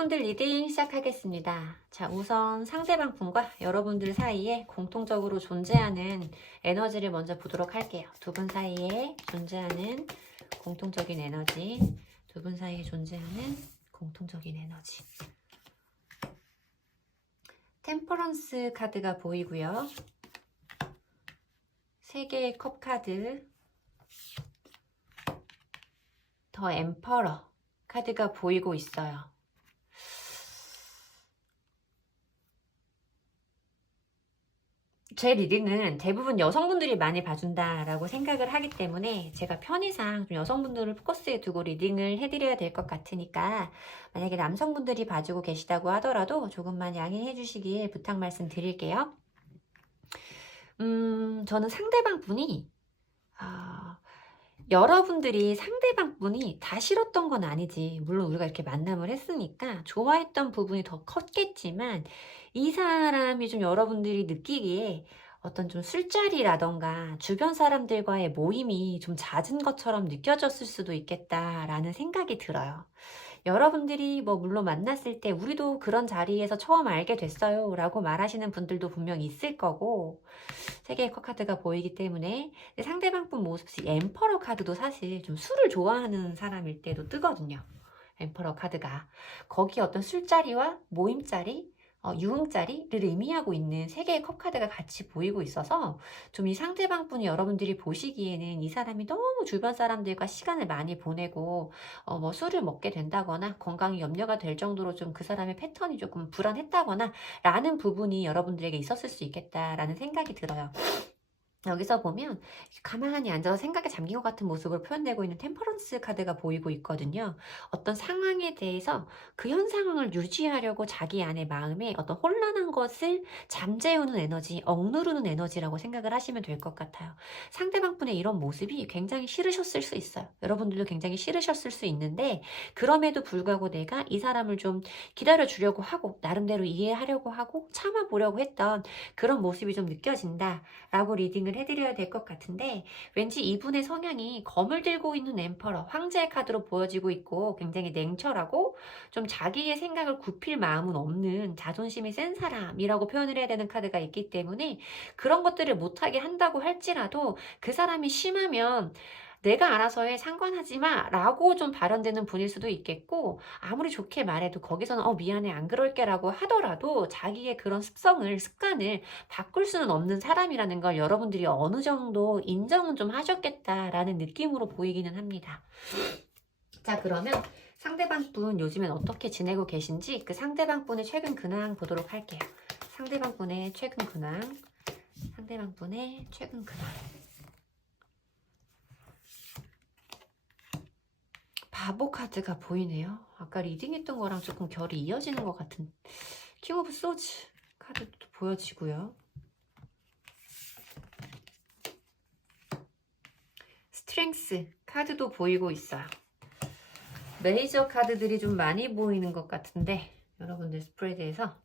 구독자분들 리딩 시작하겠습니다. 자, 우선 상대방 분과 여러분들 사이에 공통적으로 존재하는 에너지를 먼저 보도록 할게요. 두 분 사이에 존재하는 공통적인 에너지, 두 분 사이에 존재하는 공통적인 에너지. 템퍼런스 카드가 보이고요. 3개의 컵 카드, 더 엠퍼러 카드가 보이고 있어요. 제 리딩은 대부분 여성분들이 많이 봐준다라고 생각을 하기 때문에 제가 편의상 좀 여성분들을 포커스에 두고 리딩을 해드려야 될 것 같으니까 만약에 남성분들이 봐주고 계시다고 하더라도 조금만 양해해 주시길 부탁 말씀 드릴게요. 저는 상대방 분이 여러분들이 상대방 분이 다 싫었던 건 아니지. 물론 우리가 이렇게 만남을 했으니까 좋아했던 부분이 더 컸겠지만 이 사람이 좀 여러분들이 느끼기에 어떤 좀 술자리라던가 주변 사람들과의 모임이 좀 잦은 것처럼 느껴졌을 수도 있겠다라는 생각이 들어요. 여러분들이 물론 만났을 때 우리도 그런 자리에서 처음 알게 됐어요 라고 말하시는 분들도 분명 있을 거고 3개의 컵카드가 보이기 때문에 상대방 분 모습이 엠퍼러 카드도 사실 좀 술을 좋아하는 사람일 때도 뜨거든요. 엠퍼러 카드가 거기 어떤 술자리와 모임자리 유흥자리를 의미하고 있는 3개의 컵카드가 같이 보이고 있어서 좀 이 상대방 분이 여러분들이 보시기에는 이 사람이 너무 주변 사람들과 시간을 많이 보내고 술을 먹게 된다거나 건강이 염려가 될 정도로 좀 그 사람의 패턴이 조금 불안했다거나 라는 부분이 여러분들에게 있었을 수 있겠다라는 생각이 들어요. 여기서 보면 가만히 앉아서 생각에 잠긴 것 같은 모습을 표현되고 있는 템퍼런스 카드가 보이고 있거든요. 어떤 상황에 대해서 그 현 상황을 유지하려고 자기 안의 마음에 어떤 혼란한 것을 잠재우는 에너지, 억누르는 에너지라고 생각을 하시면 될 것 같아요. 상대방 분의 이런 모습이 굉장히 싫으셨을 수 있어요. 여러분들도 굉장히 싫으셨을 수 있는데 그럼에도 불구하고 내가 이 사람을 좀 기다려주려고 하고 나름대로 이해하려고 하고 참아보려고 했던 그런 모습이 좀 느껴진다라고 리딩을 해드려야 될 것 같은데 왠지 이분의 성향이 검을 들고 있는 엠퍼러, 황제의 카드로 보여지고 있고 굉장히 냉철하고 좀 자기의 생각을 굽힐 마음은 없는 자존심이 센 사람이라고 표현을 해야 되는 카드가 있기 때문에 그런 것들을 못하게 한다고 할지라도 그 사람이 심하면 내가 알아서 해 상관하지 마 라고 좀 발현되는 분일 수도 있겠고 아무리 좋게 말해도 거기서는 미안해 안 그럴게 라고 하더라도 자기의 그런 습관을 바꿀 수는 없는 사람이라는 걸 여러분들이 어느 정도 인정은 좀 하셨겠다라는 느낌으로 보이기는 합니다. 자, 그러면 상대방 분 요즘엔 어떻게 지내고 계신지 그 상대방 분의 최근 근황 보도록 할게요. 상대방 분의 최근 근황, 상대방 분의 최근 근황. 바보 카드가 보이네요. 아까 리딩했던 거랑 조금 결이 이어지는 것 같은 킹 오브 소즈 카드도 보여지고요. 스트렝스 카드도 보이고 있어요. 메이저 카드들이 좀 많이 보이는 것 같은데 여러분들 스프레드에서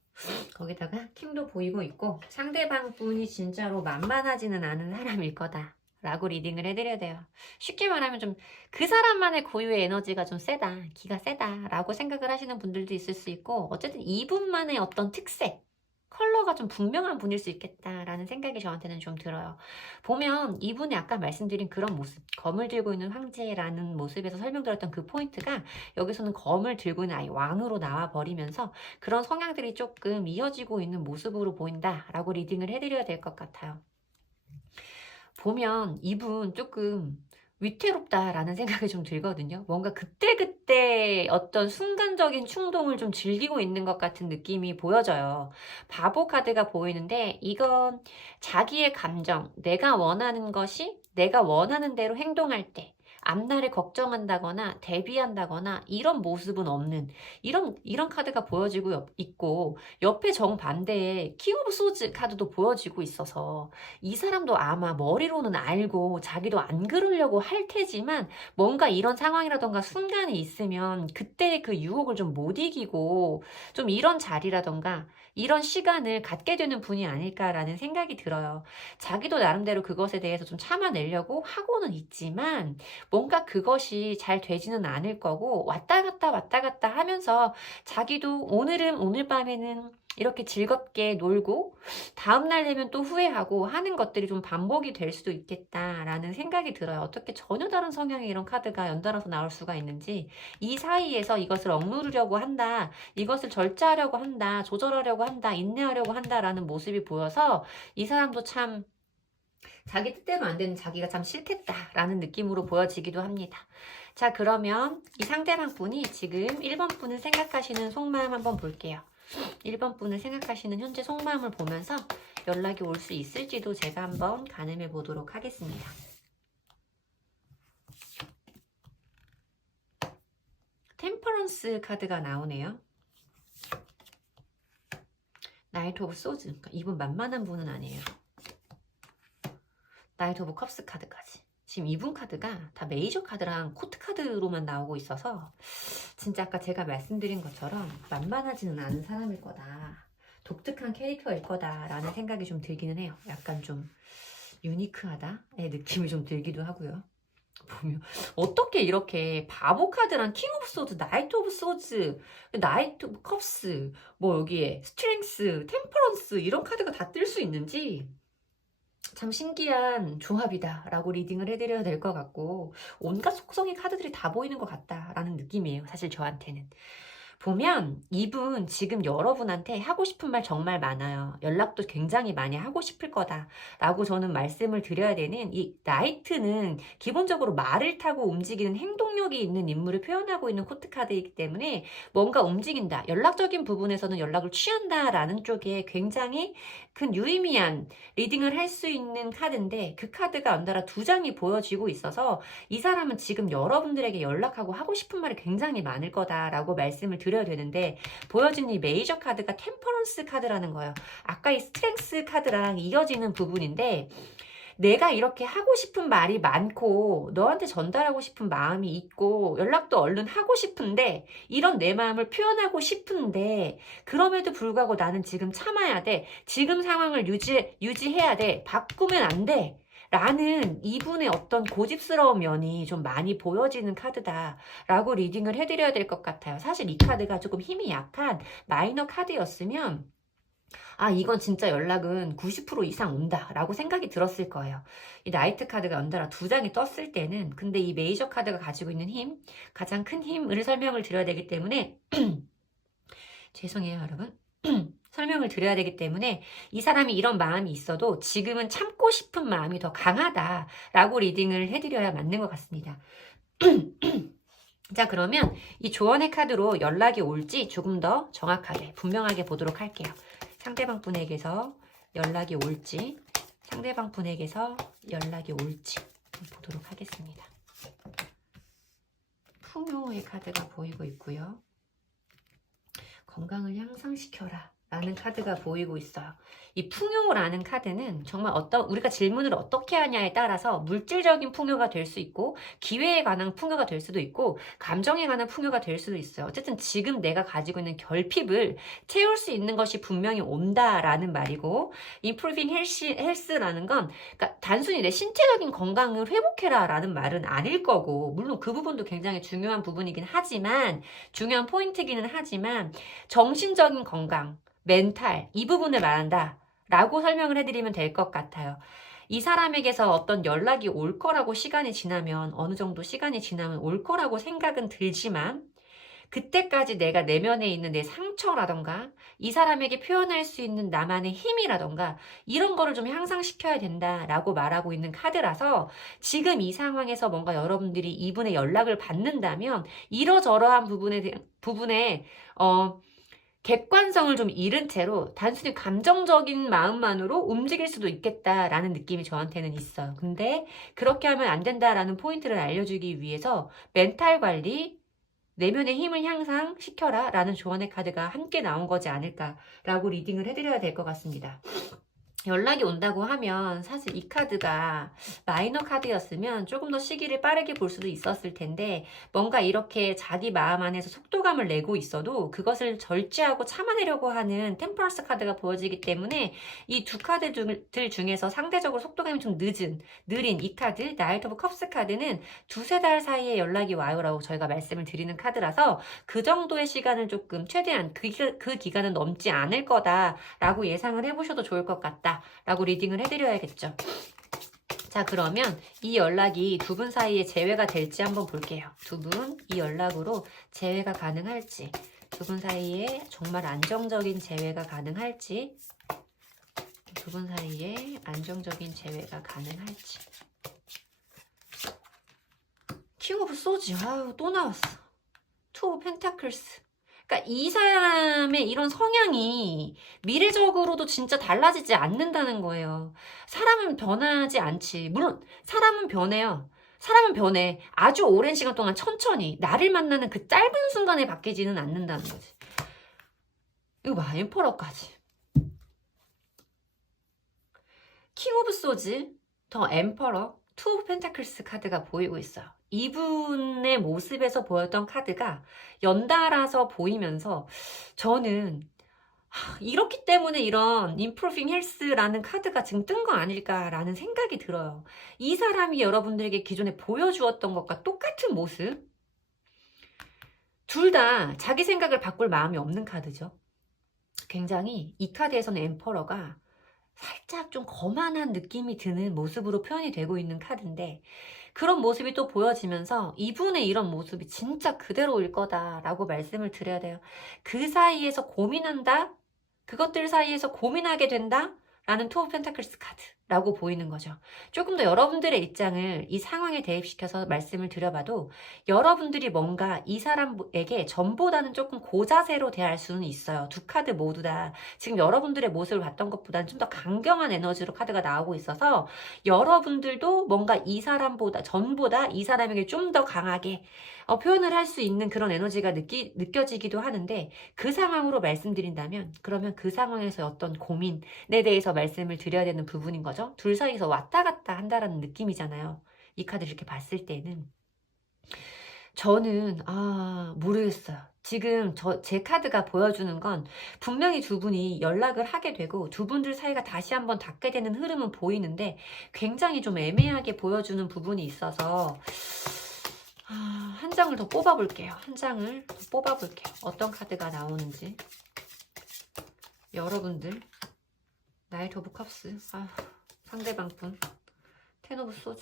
거기다가 킹도 보이고 있고 상대방 분이 진짜로 만만하지는 않은 사람일 거다 라고 리딩을 해드려야 돼요. 쉽게 말하면 좀 그 사람만의 고유의 에너지가 좀 세다, 기가 세다 라고 생각을 하시는 분들도 있을 수 있고 어쨌든 이분만의 어떤 특색, 컬러가 좀 분명한 분일 수 있겠다라는 생각이 저한테는 좀 들어요. 보면 이분이 아까 말씀드린 그런 모습, 검을 들고 있는 황제라는 모습에서 설명드렸던 그 포인트가 여기서는 검을 들고 있는 아이 왕으로 나와버리면서 그런 성향들이 조금 이어지고 있는 모습으로 보인다라고 리딩을 해드려야 될 것 같아요. 보면 이분 조금 위태롭다라는 생각이 좀 들거든요. 뭔가 그때그때 어떤 순간적인 충동을 좀 즐기고 있는 것 같은 느낌이 보여져요. 바보 카드가 보이는데 이건 자기의 감정, 내가 원하는 것이 내가 원하는 대로 행동할 때 앞날을 걱정한다거나 대비한다거나 이런 모습은 없는 이런 카드가 보여지고 있고 옆에 정반대에 킹 오브 소즈 카드도 보여지고 있어서 이 사람도 아마 머리로는 알고 자기도 안 그러려고 할 테지만 뭔가 이런 상황이라던가 순간에 있으면 그때 그 유혹을 좀 못 이기고 좀 이런 자리라던가 이런 시간을 갖게 되는 분이 아닐까라는 생각이 들어요. 자기도 나름대로 그것에 대해서 좀 참아내려고 하고는 있지만 뭔가 그것이 잘 되지는 않을 거고 왔다 갔다 하면서 자기도 오늘은 오늘 밤에는 이렇게 즐겁게 놀고 다음날 되면 또 후회하고 하는 것들이 좀 반복이 될 수도 있겠다라는 생각이 들어요. 어떻게 전혀 다른 성향의 이런 카드가 연달아서 나올 수가 있는지, 이 사이에서 이것을 억누르려고 한다, 이것을 절제하려고 한다, 조절하려고 한다, 인내하려고 한다라는 모습이 보여서 이 사람도 참 자기 뜻대로 안 되는 자기가 참 싫겠다라는 느낌으로 보여지기도 합니다. 자, 그러면 이 상대방 분이 지금 1번 분을 생각하시는 속마음 한번 볼게요. 1번 분을 생각하시는 현재 속마음을 보면서 연락이 올 수 있을지도 제가 한번 가늠해 보도록 하겠습니다. 템퍼런스 카드가 나오네요. 나이트 오브 소즈. 그러니까 이분 만만한 분은 아니에요. 나이트 오브 컵스 카드까지. 지금 이분 카드가 다 메이저 카드랑 코트 카드로만 나오고 있어서 진짜 아까 제가 말씀드린 것처럼 만만하지는 않은 사람일 거다. 독특한 캐릭터일 거다라는 생각이 좀 들기는 해요. 약간 좀 유니크하다의 느낌이 좀 들기도 하고요. 보면 어떻게 이렇게 바보 카드랑 킹 오브 소드, 나이트 오브 소드, 나이트 오브 컵스, 뭐 여기에 스트렝스, 템퍼런스 이런 카드가 다 뜰 수 있는지 참 신기한 조합이다 라고 리딩을 해드려야 될 것 같고, 온갖 속성의 카드들이 다 보이는 것 같다라는 느낌이에요. 사실 저한테는. 보면 이분 지금 여러분한테 하고 싶은 말 정말 많아요. 연락도 굉장히 많이 하고 싶을 거다라고 저는 말씀을 드려야 되는, 이 나이트는 기본적으로 말을 타고 움직이는 행동력이 있는 인물을 표현하고 있는 코트 카드이기 때문에 뭔가 움직인다, 연락적인 부분에서는 연락을 취한다라는 쪽에 굉장히 큰 유의미한 리딩을 할 수 있는 카드인데, 그 카드가 연달아 두 장이 보여지고 있어서 이 사람은 지금 여러분들에게 연락하고 하고 싶은 말이 굉장히 많을 거다라고 말씀을 드려야 되는데, 보여진 이 메이저 카드가 템퍼런스 카드라는 거예요. 아까 이 스트렝스 카드랑 이어지는 부분인데, 내가 이렇게 하고 싶은 말이 많고 너한테 전달하고 싶은 마음이 있고 연락도 얼른 하고 싶은데, 이런 내 마음을 표현하고 싶은데 그럼에도 불구하고 나는 지금 참아야 돼, 지금 상황을 유지해야 돼, 바꾸면 안 돼 라는 이분의 어떤 고집스러운 면이 좀 많이 보여지는 카드다라고 리딩을 해드려야 될 것 같아요. 사실 이 카드가 조금 힘이 약한 마이너 카드였으면 아, 이건 진짜 연락은 90% 이상 온다 라고 생각이 들었을 거예요. 이 나이트 카드가 연달아 두 장이 떴을 때는, 근데 이 메이저 카드가 가지고 있는 힘, 가장 큰 힘을 설명을 드려야 되기 때문에 죄송해요 여러분. 설명을 드려야 되기 때문에 이 사람이 이런 마음이 있어도 지금은 참고 싶은 마음이 더 강하다라고 리딩을 해드려야 맞는 것 같습니다. 자, 그러면 이 조언의 카드로 연락이 올지 조금 더 정확하게 분명하게 보도록 할게요. 상대방 분에게서 연락이 올지, 상대방 분에게서 연락이 올지 보도록 하겠습니다. 풍요의 카드가 보이고 있고요. 건강을 향상시켜라 라는 카드가 보이고 있어요. 이 풍요라는 카드는 정말 우리가 질문을 어떻게 하냐에 따라서 물질적인 풍요가 될 수 있고, 기회에 관한 풍요가 될 수도 있고, 감정에 관한 풍요가 될 수도 있어요. 어쨌든 지금 내가 가지고 있는 결핍을 채울 수 있는 것이 분명히 온다라는 말이고, improving health라는 건 그러니까 단순히 내 신체적인 건강을 회복해라 라는 말은 아닐 거고, 물론 그 부분도 굉장히 중요한 부분이긴 하지만, 중요한 포인트기는 하지만, 정신적인 건강, 멘탈, 이 부분을 말한다 라고 설명을 해드리면 될 것 같아요. 이 사람에게서 어떤 연락이 올 거라고 시간이 지나면, 어느 정도 시간이 지나면 올 거라고 생각은 들지만, 그때까지 내가 내면에 있는 내 상처라던가 이 사람에게 표현할 수 있는 나만의 힘이라던가 이런 거를 좀 향상시켜야 된다라고 말하고 있는 카드라서, 지금 이 상황에서 뭔가 여러분들이 이분의 연락을 받는다면 이러저러한 부분에 객관성을 좀 잃은 채로 단순히 감정적인 마음만으로 움직일 수도 있겠다라는 느낌이 저한테는 있어요. 근데 그렇게 하면 안 된다라는 포인트를 알려주기 위해서 멘탈 관리, 내면의 힘을 향상시켜라 라는 조언의 카드가 함께 나온 거지 않을까라고 리딩을 해드려야 될 것 같습니다. 연락이 온다고 하면 사실 이 카드가 마이너 카드였으면 조금 더 시기를 빠르게 볼 수도 있었을 텐데 뭔가 이렇게 자기 마음 안에서 속도감을 내고 있어도 그것을 절제하고 참아내려고 하는 템퍼런스 카드가 보여지기 때문에 이 두 카드들 중에서 상대적으로 속도감이 좀 느린 이 카드, 나이트 오브 컵스 카드는 두세 달 사이에 연락이 와요라고 저희가 말씀을 드리는 카드라서 그 정도의 시간을 조금 최대한 그 기간은 넘지 않을 거다라고 예상을 해보셔도 좋을 것 같다. 라고 리딩을 해드려야겠죠. 자, 그러면 이 연락이 두 분 사이에 재회가 될지 한번 볼게요. 두 분 이 연락으로 재회가 가능할지, 두 분 사이에 정말 안정적인 재회가 가능할지, 두 분 사이에 안정적인 재회가 가능할지. 킹 오브 소지, 아유 또 나왔어. 투 오브 펜타클스. 그러니까 이 사람의 이런 성향이 미래적으로도 진짜 달라지지 않는다는 거예요. 사람은 변하지 않지. 물론 사람은 변해요. 사람은 변해. 아주 오랜 시간 동안 천천히 나를 만나는 그 짧은 순간에 바뀌지는 않는다는 거지. 이거 봐, 엠퍼러까지. 킹 오브 소즈, 더 엠퍼러, 투 오브 펜타클스 카드가 보이고 있어요. 이분의 모습에서 보였던 카드가 연달아서 보이면서 저는 이렇기 때문에 이런 Improving Health라는 카드가 지금 뜬 거 아닐까라는 생각이 들어요. 이 사람이 여러분들에게 기존에 보여주었던 것과 똑같은 모습, 둘 다 자기 생각을 바꿀 마음이 없는 카드죠. 굉장히 이 카드에서는 엠퍼러가 살짝 좀 거만한 느낌이 드는 모습으로 표현이 되고 있는 카드인데 그런 모습이 또 보여지면서 이분의 이런 모습이 진짜 그대로일 거다라고 말씀을 드려야 돼요. 그 사이에서 고민한다? 그것들 사이에서 고민하게 된다? 라는 투 오브 펜타클스 카드라고 보이는 거죠. 조금 더 여러분들의 입장을 이 상황에 대입시켜서 말씀을 드려봐도 여러분들이 뭔가 이 사람에게 전보다는 조금 고자세로 대할 수는 있어요. 두 카드 모두 다 지금 여러분들의 모습을 봤던 것보다는 좀 더 강경한 에너지로 카드가 나오고 있어서 여러분들도 뭔가 이 사람보다 전보다 이 사람에게 좀 더 강하게 표현을 할 수 있는 그런 에너지가 느껴지기도 하는데 그 상황으로 말씀드린다면 그러면 그 상황에서 어떤 고민에 대해서 말씀을 드려야 되는 부분인 거죠. 둘 사이에서 왔다 갔다 한다라는 느낌이잖아요. 이 카드를 이렇게 봤을 때는 저는 모르겠어요. 지금 제 카드가 보여주는 건 분명히 두 분이 연락을 하게 되고 두 분들 사이가 다시 한번 닿게 되는 흐름은 보이는데 굉장히 좀 애매하게 보여주는 부분이 있어서 한 장을 더 뽑아볼게요. 한 장을 더 뽑아볼게요. 어떤 카드가 나오는지. 여러분들 나이트 오브 컵스, 상대방 분, 텐 오브 소즈.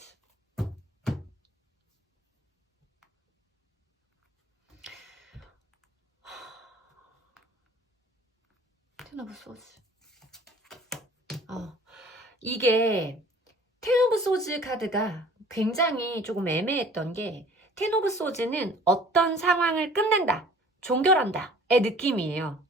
텐 오브 소즈. 이게 텐 오브 소즈 카드가 굉장히 조금 애매했던 게 텐 오브 소즈는 어떤 상황을 끝낸다, 종결한다의 느낌이에요.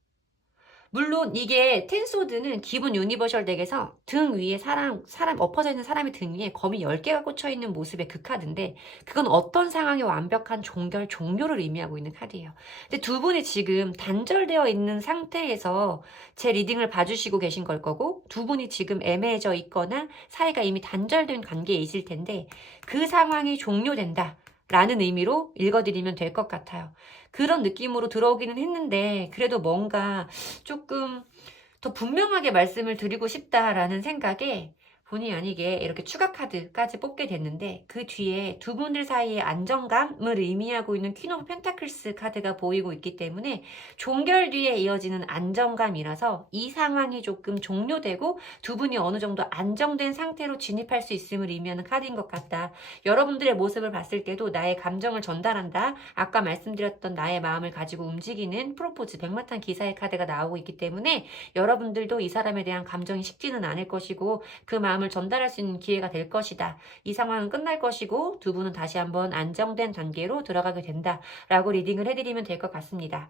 물론 이게 텐소드는 기본 유니버셜 덱에서 등 위에 사람 엎어져 있는 사람의 등 위에 검이 10개가 꽂혀 있는 모습의 그 카드인데 그건 어떤 상황의 완벽한 종료를 의미하고 있는 카드예요. 근데 두 분이 지금 단절되어 있는 상태에서 제 리딩을 봐주시고 계신 걸 거고 두 분이 지금 애매해져 있거나 사이가 이미 단절된 관계에 있을 텐데 그 상황이 종료된다 라는 의미로 읽어드리면 될 것 같아요. 그런 느낌으로 들어오기는 했는데 그래도 뭔가 조금 더 분명하게 말씀을 드리고 싶다라는 생각에 본의 아니게 이렇게 추가 카드까지 뽑게 됐는데 그 뒤에 두 분들 사이의 안정감을 의미하고 있는 퀸 오브 펜타클스 카드가 보이고 있기 때문에 종결 뒤에 이어지는 안정감이라서 이 상황이 조금 종료되고 두 분이 어느 정도 안정된 상태로 진입할 수 있음을 의미하는 카드인 것 같다. 여러분들의 모습을 봤을 때도 나의 감정을 전달한다. 아까 말씀드렸던 나의 마음을 가지고 움직이는 프로포즈 백마탄 기사의 카드가 나오고 있기 때문에 여러분들도 이 사람에 대한 감정이 식지는 않을 것이고 그 마음을 전달할 수 있는 기회가 될 것이다. 이 상황은 끝날 것이고 두 분은 다시 한번 안정된 단계로 들어가게 된다. 라고 리딩을 해드리면 될 것 같습니다.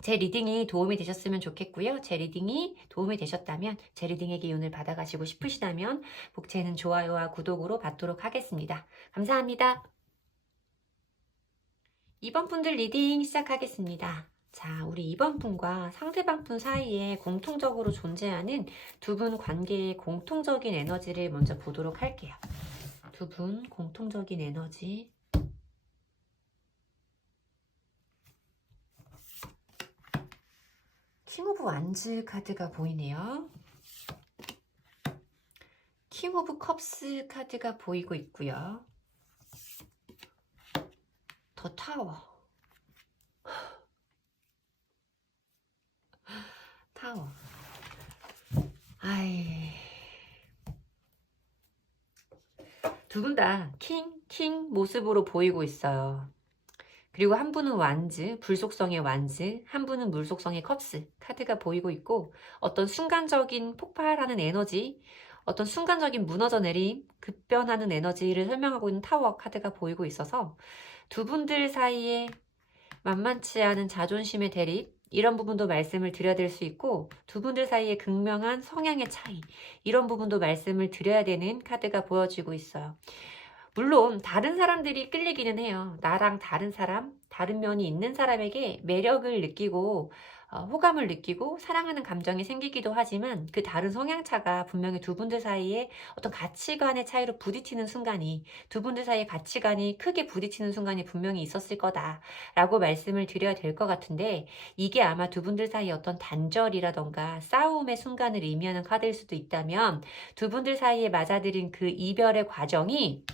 제 리딩이 도움이 되셨으면 좋겠고요. 제 리딩이 도움이 되셨다면 제 리딩의 기운을 받아가시고 싶으시다면 복채는 좋아요와 구독으로 받도록 하겠습니다. 감사합니다. 이번 분들 리딩 시작하겠습니다. 자, 우리 이번 분과 상대방 분 사이에 공통적으로 존재하는 두 분 관계의 공통적인 에너지를 먼저 보도록 할게요. 두 분 공통적인 에너지. 킹 오브 완즈 카드가 보이네요. 킹 오브 컵스 카드가 보이고 있고요. 더 타워. 타워. 아이. 두 분 다 킹 모습으로 보이고 있어요. 그리고 한 분은 완즈, 불 속성의 완즈, 한 분은 물 속성의 컵스 카드가 보이고 있고, 어떤 순간적인 폭발하는 에너지, 어떤 순간적인 무너져 내림, 급변하는 에너지를 설명하고 있는 타워 카드가 보이고 있어서 두 분들 사이에 만만치 않은 자존심의 대립, 이런 부분도 말씀을 드려야 될 수 있고, 두 분들 사이에 극명한 성향의 차이, 이런 부분도 말씀을 드려야 되는 카드가 보여지고 있어요. 물론 다른 사람들이 끌리기는 해요. 나랑 다른 사람, 다른 면이 있는 사람에게 매력을 느끼고 호감을 느끼고 사랑하는 감정이 생기기도 하지만, 그 다른 성향차가 분명히 두 분들 사이에 어떤 가치관의 차이로 부딪히는 순간이, 두 분들 사이의 가치관이 크게 부딪히는 순간이 분명히 있었을 거다라고 말씀을 드려야 될 것 같은데, 이게 아마 두 분들 사이의 어떤 단절이라던가 싸움의 순간을 의미하는 카드일 수도 있다면, 두 분들 사이에 맞아들인 그 이별의 과정이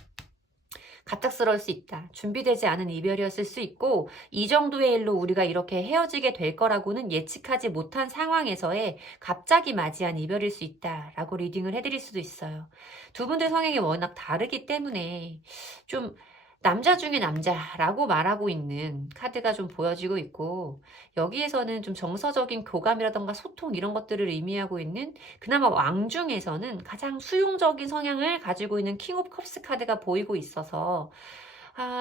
갑작스러울 수 있다. 준비되지 않은 이별이었을 수 있고, 이 정도의 일로 우리가 이렇게 헤어지게 될 거라고는 예측하지 못한 상황에서의 갑자기 맞이한 이별일 수 있다라고 리딩을 해드릴 수도 있어요. 두 분들 성향이 워낙 다르기 때문에 좀 남자 중에 남자라고 말하고 있는 카드가 좀 보여지고 있고, 여기에서는 좀 정서적인 교감이라던가 소통, 이런 것들을 의미하고 있는, 그나마 왕 중에서는 가장 수용적인 성향을 가지고 있는 킹 오브 컵스 카드가 보이고 있어서,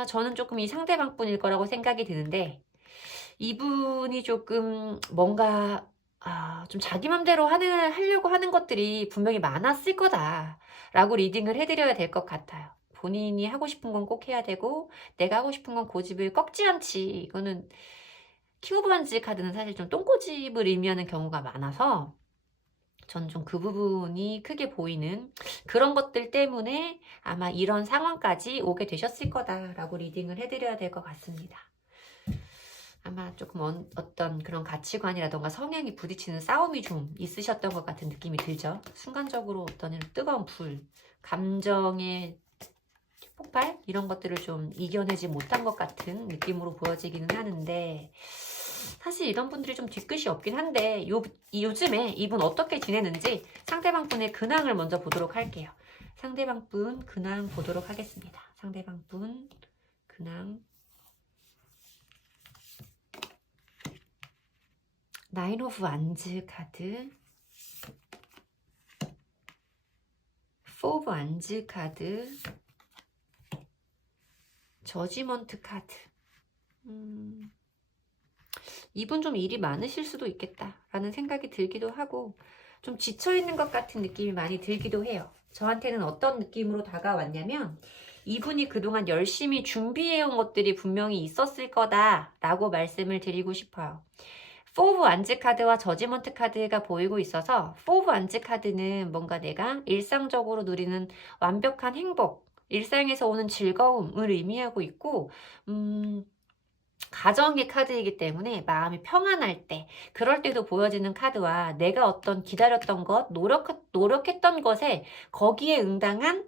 저는 조금 이 상대방 분일 거라고 생각이 드는데, 이분이 조금 뭔가 좀 자기 맘대로 하려고 하는 것들이 분명히 많았을 거다라고 리딩을 해드려야 될 것 같아요. 본인이 하고 싶은 건 꼭 해야 되고, 내가 하고 싶은 건 고집을 꺾지 않지. 이거는 킹 오브 완즈 카드는 사실 좀 똥고집을 의미하는 경우가 많아서, 저는 좀 그 부분이 크게 보이는 그런 것들 때문에 아마 이런 상황까지 오게 되셨을 거다라고 리딩을 해드려야 될 것 같습니다. 아마 조금 어떤 그런 가치관이라던가 성향이 부딪히는 싸움이 좀 있으셨던 것 같은 느낌이 들죠. 순간적으로 어떤 뜨거운 불, 감정의 폭발, 이런 것들을 좀 이겨내지 못한 것 같은 느낌으로 보여지기는 하는데, 사실 이런 분들이 좀 뒤끝이 없긴 한데, 요즘에 이분 어떻게 지내는지 상대방 분의 근황을 먼저 보도록 할게요. 상대방 분 근황 보도록 하겠습니다. 상대방 분 근황. 나인 오브 완즈 카드, 포 오브 완즈 카드, 저지먼트 카드. 이분 좀 일이 많으실 수도 있겠다라는 생각이 들기도 하고, 좀 지쳐있는 것 같은 느낌이 많이 들기도 해요. 저한테는 어떤 느낌으로 다가왔냐면, 이분이 그동안 열심히 준비해온 것들이 분명히 있었을 거다라고 말씀을 드리고 싶어요. 포 오브 완즈 카드와 저지먼트 카드가 보이고 있어서, 포 오브 완즈 카드는 뭔가 내가 일상적으로 누리는 완벽한 행복, 일상에서 오는 즐거움을 의미하고 있고, 가정의 카드이기 때문에 마음이 평안할 때, 그럴 때도 보여지는 카드와, 내가 어떤 기다렸던 것, 노력했던 것에 거기에 응당한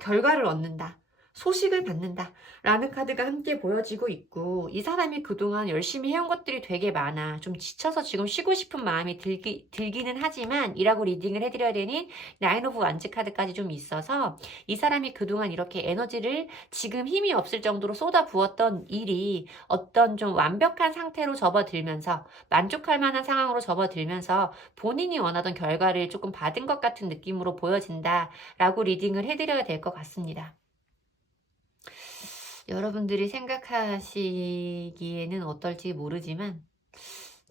결과를 얻는다, 소식을 받는다 라는 카드가 함께 보여지고 있고, 이 사람이 그동안 열심히 해온 것들이 되게 많아. 좀 지쳐서 지금 쉬고 싶은 마음이 들기는 하지만, 이라고 리딩을 해드려야 되는 나인 오브 완즈 카드까지 좀 있어서, 이 사람이 그동안 이렇게 에너지를 지금 힘이 없을 정도로 쏟아 부었던 일이 어떤 좀 완벽한 상태로 접어들면서, 만족할 만한 상황으로 접어들면서 본인이 원하던 결과를 조금 받은 것 같은 느낌으로 보여진다 라고 리딩을 해드려야 될 것 같습니다. 여러분들이 생각하시기에는 어떨지 모르지만,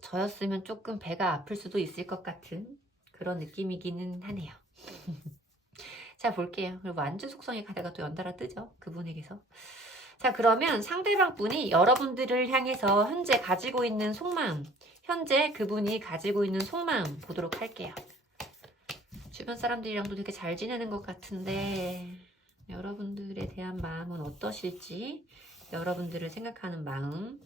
저였으면 조금 배가 아플 수도 있을 것 같은 그런 느낌이기는 하네요. 자, 볼게요. 그리고 완주 속성의 카드가 또 연달아 뜨죠. 그분에게서. 자, 그러면 상대방 분이 여러분들을 향해서 현재 가지고 있는 속마음, 현재 그분이 가지고 있는 속마음 보도록 할게요. 주변 사람들이랑도 되게 잘 지내는 것 같은데 여러분들에 대한 마음은 어떠실지, 여러분들을 생각하는 마음.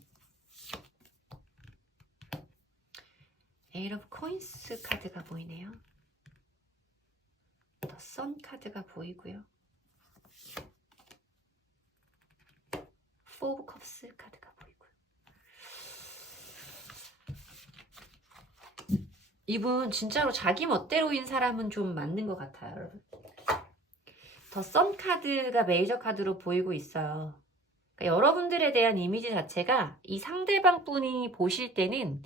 에이트 오브 코인스 카드가 보이네요. 더 선 카드가 보이고요. 포 오브 컵스 카드가 보이고요. 이분 진짜로 자기 멋대로인 사람은 좀 맞는 것 같아요, 여러분. 더 선 카드가 메이저 카드로 보이고 있어요. 그러니까 여러분들에 대한 이미지 자체가 이 상대방 분이 보실 때는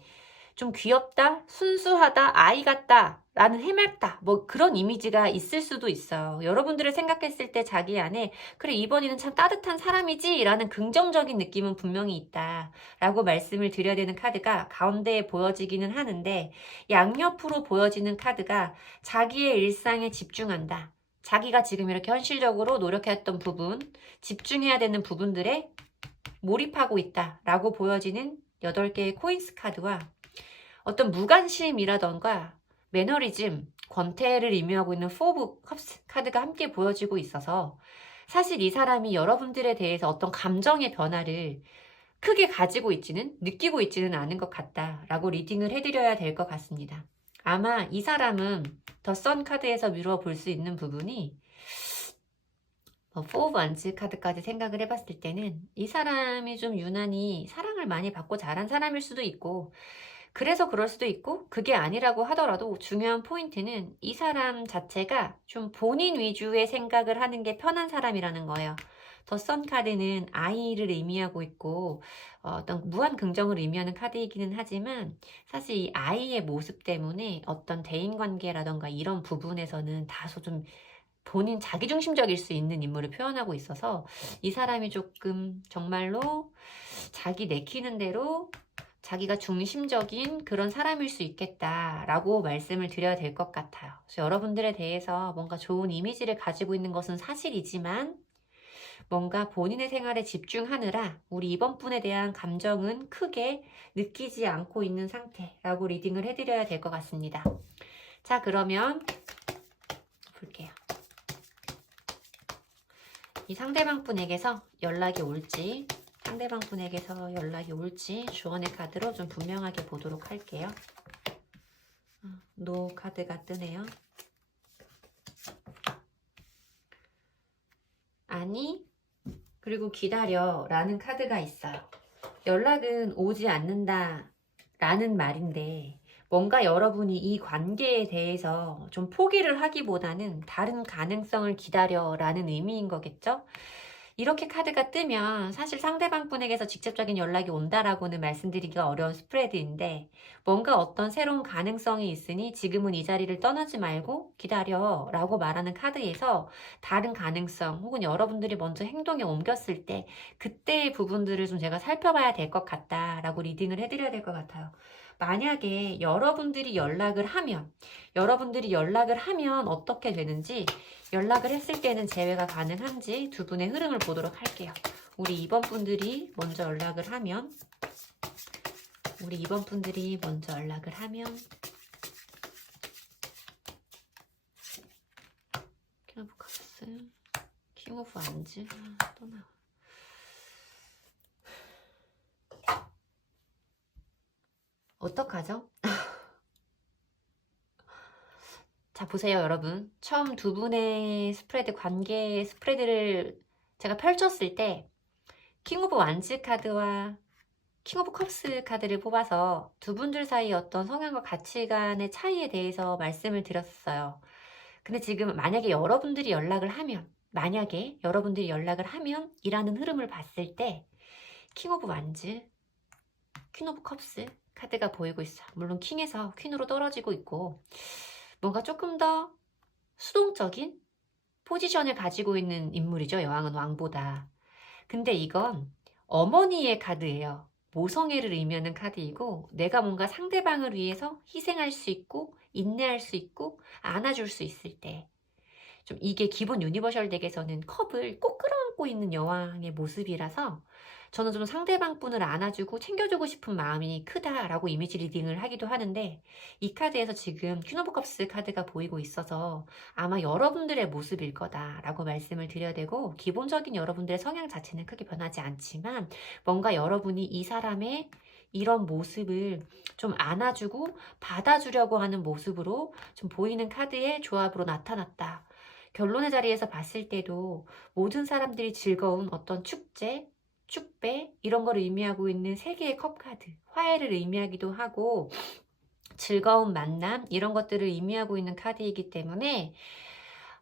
좀 귀엽다, 순수하다, 아이 같다, 라는 해맑다, 뭐 그런 이미지가 있을 수도 있어요. 여러분들을 생각했을 때 자기 안에 그래, 이번에는 참 따뜻한 사람이지 라는 긍정적인 느낌은 분명히 있다 라고 말씀을 드려야 되는 카드가 가운데에 보여지기는 하는데, 양옆으로 보여지는 카드가 자기의 일상에 집중한다, 자기가 지금 이렇게 현실적으로 노력했던 부분, 집중해야 되는 부분들에 몰입하고 있다 라고 보여지는 8개의 코인스 카드와 어떤 무관심이라던가 매너리즘, 권태를 의미하고 있는 포 오브 컵스 카드가 함께 보여지고 있어서 사실 이 사람이 여러분들에 대해서 어떤 감정의 변화를 크게 가지고 있지는, 느끼고 있지는 않은 것 같다라고 리딩을 해드려야 될 것 같습니다. 아마 이 사람은 더 선 카드에서 미루어 볼 수 있는 부분이 포 오브 완즈 카드까지 생각을 해봤을 때는 이 사람이 좀 유난히 사랑을 많이 받고 자란 사람일 수도 있고, 그래서 그럴 수도 있고, 그게 아니라고 하더라도 중요한 포인트는 이 사람 자체가 좀 본인 위주의 생각을 하는 게 편한 사람이라는 거예요. 더 선 카드는 아이를 의미하고 있고 어떤 무한 긍정을 의미하는 카드이기는 하지만 사실 이 아이의 모습 때문에 어떤 대인관계라던가 이런 부분에서는 다소 좀 본인 자기중심적일 수 있는 인물을 표현하고 있어서 이 사람이 조금 정말로 자기 내키는 대로 자기가 중심적인 그런 사람일 수 있겠다라고 말씀을 드려야 될 것 같아요. 그래서 여러분들에 대해서 뭔가 좋은 이미지를 가지고 있는 것은 사실이지만 뭔가 본인의 생활에 집중하느라 우리 이번 분에 대한 감정은 크게 느끼지 않고 있는 상태라고 리딩을 해드려야 될 것 같습니다. 자, 그러면 볼게요. 이 상대방 분에게서 연락이 올지, 상대방 분에게서 연락이 올지 주원의 카드로 좀 분명하게 보도록 할게요. 노 카드가 뜨네요. 아니, 그리고 기다려 라는 카드가 있어요. 연락은 오지 않는다 라는 말인데 뭔가 여러분이 이 관계에 대해서 좀 포기를 하기보다는 다른 가능성을 기다려 라는 의미인 거겠죠? 이렇게 카드가 뜨면 사실 상대방 분에게서 직접적인 연락이 온다라고는 말씀드리기가 어려운 스프레드인데 뭔가 어떤 새로운 가능성이 있으니 지금은 이 자리를 떠나지 말고 기다려 라고 말하는 카드에서 다른 가능성 혹은 여러분들이 먼저 행동에 옮겼을 때 그때의 부분들을 좀 제가 살펴봐야 될 것 같다라고 리딩을 해드려야 될 것 같아요. 만약에 여러분들이 연락을 하면 어떻게 되는지, 연락을 했을 때는 재회가 가능한지 두 분의 흐름을 보도록 할게요. 우리 2번 분들이 먼저 연락을 하면 킹 오브 컵스, 킹 오브 완즈 또 나와. 어떡하죠? 자, 보세요, 여러분. 처음 두 분의 스프레드, 관계 스프레드를 제가 펼쳤을 때 킹 오브 완즈 카드와 킹 오브 컵스 카드를 뽑아서 두 분들 사이 어떤 성향과 가치관의 차이에 대해서 말씀을 드렸어요. 근데 지금 만약에 여러분들이 연락을 하면 이라는 흐름을 봤을 때 킹 오브 완즈, 퀸 오브 컵스 카드가 보이고 있어요. 물론 킹에서 퀸으로 떨어지고 있고 뭔가 조금 더 수동적인 포지션을 가지고 있는 인물이죠. 여왕은 왕보다. 근데 이건 어머니의 카드예요. 모성애를 의미하는 카드이고 내가 뭔가 상대방을 위해서 희생할 수 있고 인내할 수 있고 안아줄 수 있을 때 좀 이게 기본 유니버셜 덱에서는 컵을 꼭 안고 있는 여왕의 모습이라서 저는 좀 상대방 분을 안아주고 챙겨주고 싶은 마음이 크다라고 이미지 리딩을 하기도 하는데, 이 카드에서 지금 퀸 오브 컵스 카드가 보이고 있어서 아마 여러분들의 모습일 거다라고 말씀을 드려야 되고, 기본적인 여러분들의 성향 자체는 크게 변하지 않지만 뭔가 여러분이 이 사람의 이런 모습을 좀 안아주고 받아주려고 하는 모습으로 좀 보이는 카드의 조합으로 나타났다. 결론의 자리에서 봤을 때도 모든 사람들이 즐거운 어떤 축제, 축배 이런 걸 의미하고 있는 세 개의 컵 카드, 화해를 의미하기도 하고 즐거운 만남 이런 것들을 의미하고 있는 카드이기 때문에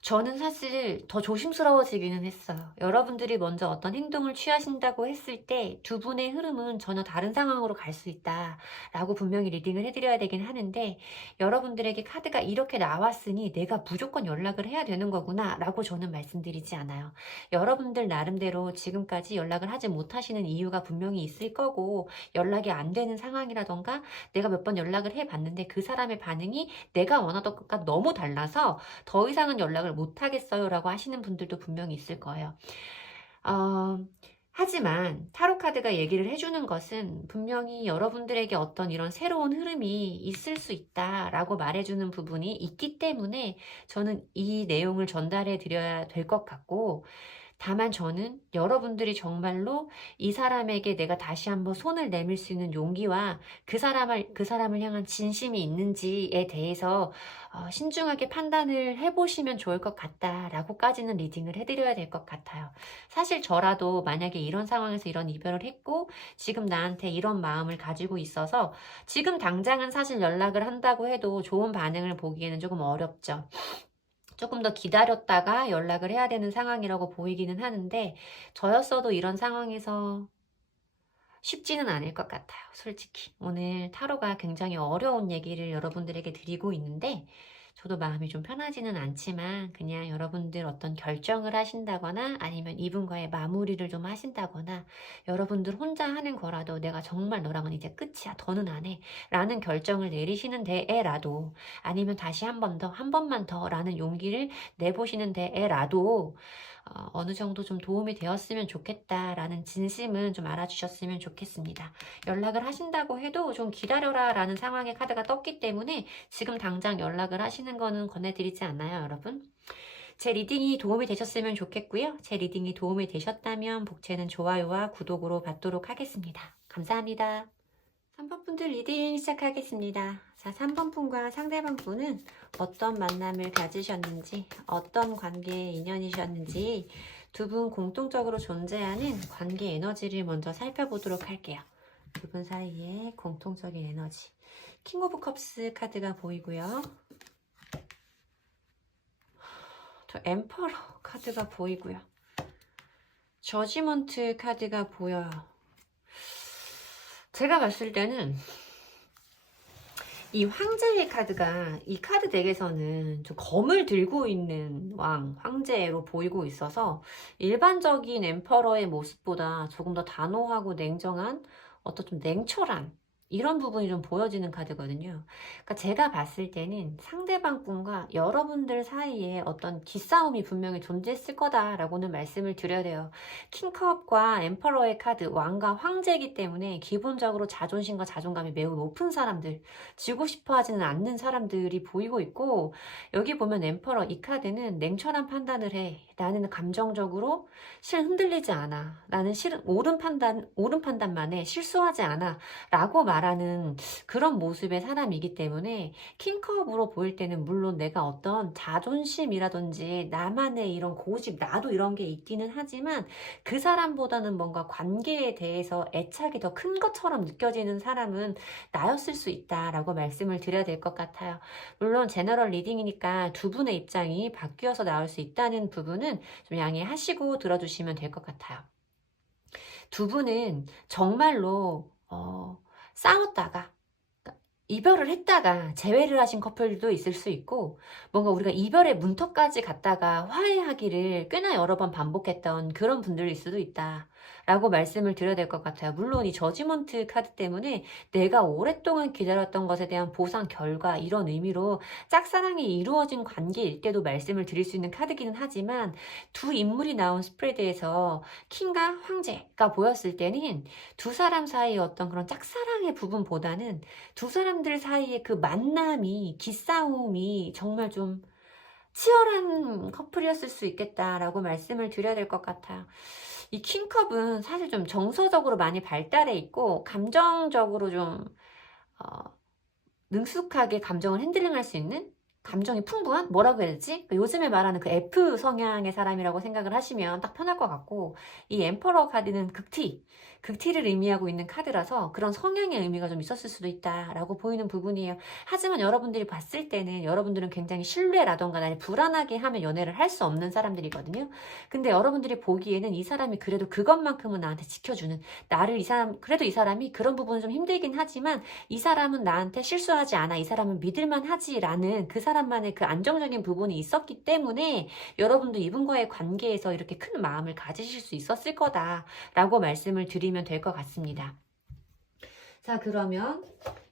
저는 사실 더 조심스러워지기는 했어요. 여러분들이 먼저 어떤 행동을 취하신다고 했을 때 두 분의 흐름은 전혀 다른 상황으로 갈 수 있다라고 분명히 리딩을 해드려야 되긴 하는데, 여러분들에게 카드가 이렇게 나왔으니 내가 무조건 연락을 해야 되는 거구나 라고 저는 말씀드리지 않아요. 여러분들 나름대로 지금까지 연락을 하지 못하시는 이유가 분명히 있을 거고, 연락이 안 되는 상황이라던가 내가 몇 번 연락을 해봤는데 그 사람의 반응이 내가 원하던 것과 너무 달라서 더 이상은 연락을 못하겠어요 라고 하시는 분들도 분명히 있을 거예요. 하지만 타로 카드가 얘기를 해주는 것은 분명히 여러분들에게 어떤 이런 새로운 흐름이 있을 수 있다라고 말해주는 부분이 있기 때문에 저는 이 내용을 전달해 드려야 될 것 같고, 다만 저는 여러분들이 정말로 이 사람에게 내가 다시 한번 손을 내밀 수 있는 용기와 그 사람을 향한 진심이 있는지에 대해서 신중하게 판단을 해보시면 좋을 것 같다라고까지는 리딩을 해드려야 될 것 같아요. 사실 저라도 만약에 이런 상황에서 이런 이별을 했고 지금 나한테 이런 마음을 가지고 있어서 지금 당장은 사실 연락을 한다고 해도 좋은 반응을 보기에는 조금 어렵죠. 조금 더 기다렸다가 연락을 해야 되는 상황이라고 보이기는 하는데, 저였어도 이런 상황에서 쉽지는 않을 것 같아요. 솔직히 오늘 타로가 굉장히 어려운 얘기를 여러분들에게 드리고 있는데 저도 마음이 좀 편하지는 않지만, 그냥 여러분들 어떤 결정을 하신다거나 아니면 이분과의 마무리를 좀 하신다거나, 여러분들 혼자 하는 거라도 내가 정말 너랑은 이제 끝이야, 더는 안 해 라는 결정을 내리시는 데에라도, 아니면 다시 한 번만 더 라는 용기를 내보시는 데에라도 어느 정도 좀 도움이 되었으면 좋겠다라는 진심은 좀 알아주셨으면 좋겠습니다. 연락을 하신다고 해도 좀 기다려라 라는 상황의 카드가 떴기 때문에 지금 당장 연락을 하시는 거는 권해드리지 않나요, 여러분? 제 리딩이 도움이 되셨으면 좋겠고요. 제 리딩이 도움이 되셨다면 복채는 좋아요와 구독으로 받도록 하겠습니다. 감사합니다. 3번 분들 리딩 시작하겠습니다. 자, 3번 분과 상대방 분은 어떤 만남을 가지셨는지, 어떤 관계의 인연이셨는지, 두 분 공통적으로 존재하는 관계 에너지를 먼저 살펴보도록 할게요. 두 분 사이에 공통적인 에너지. 킹 오브 컵스 카드가 보이고요. 저 엠퍼러 카드가 보이고요. 저지먼트 카드가 보여요. 제가 봤을 때는 이 황제의 카드가 이 카드 덱에서는 좀 검을 들고 있는 황제로 보이고 있어서 일반적인 엠퍼러의 모습보다 조금 더 단호하고 냉정한, 어떤 좀 냉철한 이런 부분이 좀 보여지는 카드거든요. 그러니까 제가 봤을 때는 상대방 분과 여러분들 사이에 어떤 기싸움이 분명히 존재했을 거다라고는 말씀을 드려야 돼요. 킹컵과 엠퍼러의 카드, 왕과 황제이기 때문에 기본적으로 자존심과 자존감이 매우 높은 사람들, 지고 싶어 하지는 않는 사람들이 보이고 있고, 여기 보면 엠퍼러 이 카드는 냉철한 판단을 해. 나는 감정적으로 흔들리지 않아. 나는 옳은 판단만 해. 실수하지 않아. 라고 말하는 그런 모습의 사람이기 때문에, 킹컵으로 보일 때는 물론 내가 어떤 자존심이라든지 나만의 이런 고집, 나도 이런 게 있기는 하지만 그 사람보다는 뭔가 관계에 대해서 애착이 더 큰 것처럼 느껴지는 사람은 나였을 수 있다라고 말씀을 드려야 될 것 같아요. 물론 제너럴 리딩이니까 두 분의 입장이 바뀌어서 나올 수 있다는 부분은 좀 양해하시고 들어주시면 될 것 같아요. 두 분은 정말로 싸웠다가 이별을 했다가 재회를 하신 커플도 있을 수 있고, 뭔가 우리가 이별의 문턱까지 갔다가 화해하기를 꽤나 여러 번 반복했던 그런 분들일 수도 있다. 라고 말씀을 드려야 될 것 같아요. 물론 이 저지먼트 카드 때문에 내가 오랫동안 기다렸던 것에 대한 보상 결과 이런 의미로 짝사랑이 이루어진 관계일 때도 말씀을 드릴 수 있는 카드기는 하지만 두 인물이 나온 스프레드에서 킹과 황제가 보였을 때는 두 사람 사이의 어떤 그런 짝사랑의 부분보다는 두 사람들 사이의 그 만남이 기싸움이 정말 좀 치열한 커플이었을 수 있겠다라고 말씀을 드려야 될 것 같아요. 이 킹컵은 사실 좀 정서적으로 많이 발달해 있고 감정적으로 좀 능숙하게 감정을 핸들링할 수 있는 감정이 풍부한? 뭐라고 해야 되지? 그러니까 요즘에 말하는 그 F 성향의 사람이라고 생각을 하시면 딱 편할 것 같고 이 엠퍼러 카드는 극티를 의미하고 있는 카드라서 그런 성향의 의미가 좀 있었을 수도 있다라고 보이는 부분이에요. 하지만 여러분들이 봤을 때는 여러분들은 굉장히 신뢰라던가 나를 불안하게 하면 연애를 할 수 없는 사람들이거든요. 근데 여러분들이 보기에는 이 사람이 그래도 그것만큼은 나한테 지켜주는 그래도 이 사람이 그런 부분은 좀 힘들긴 하지만 이 사람은 나한테 실수하지 않아. 이 사람은 믿을만 하지라는 그 사람만의 그 안정적인 부분이 있었기 때문에 여러분도 이분과의 관계에서 이렇게 큰 마음을 가지실 수 있었을 거다라고 말씀을 드리면 될 것 같습니다. 자, 그러면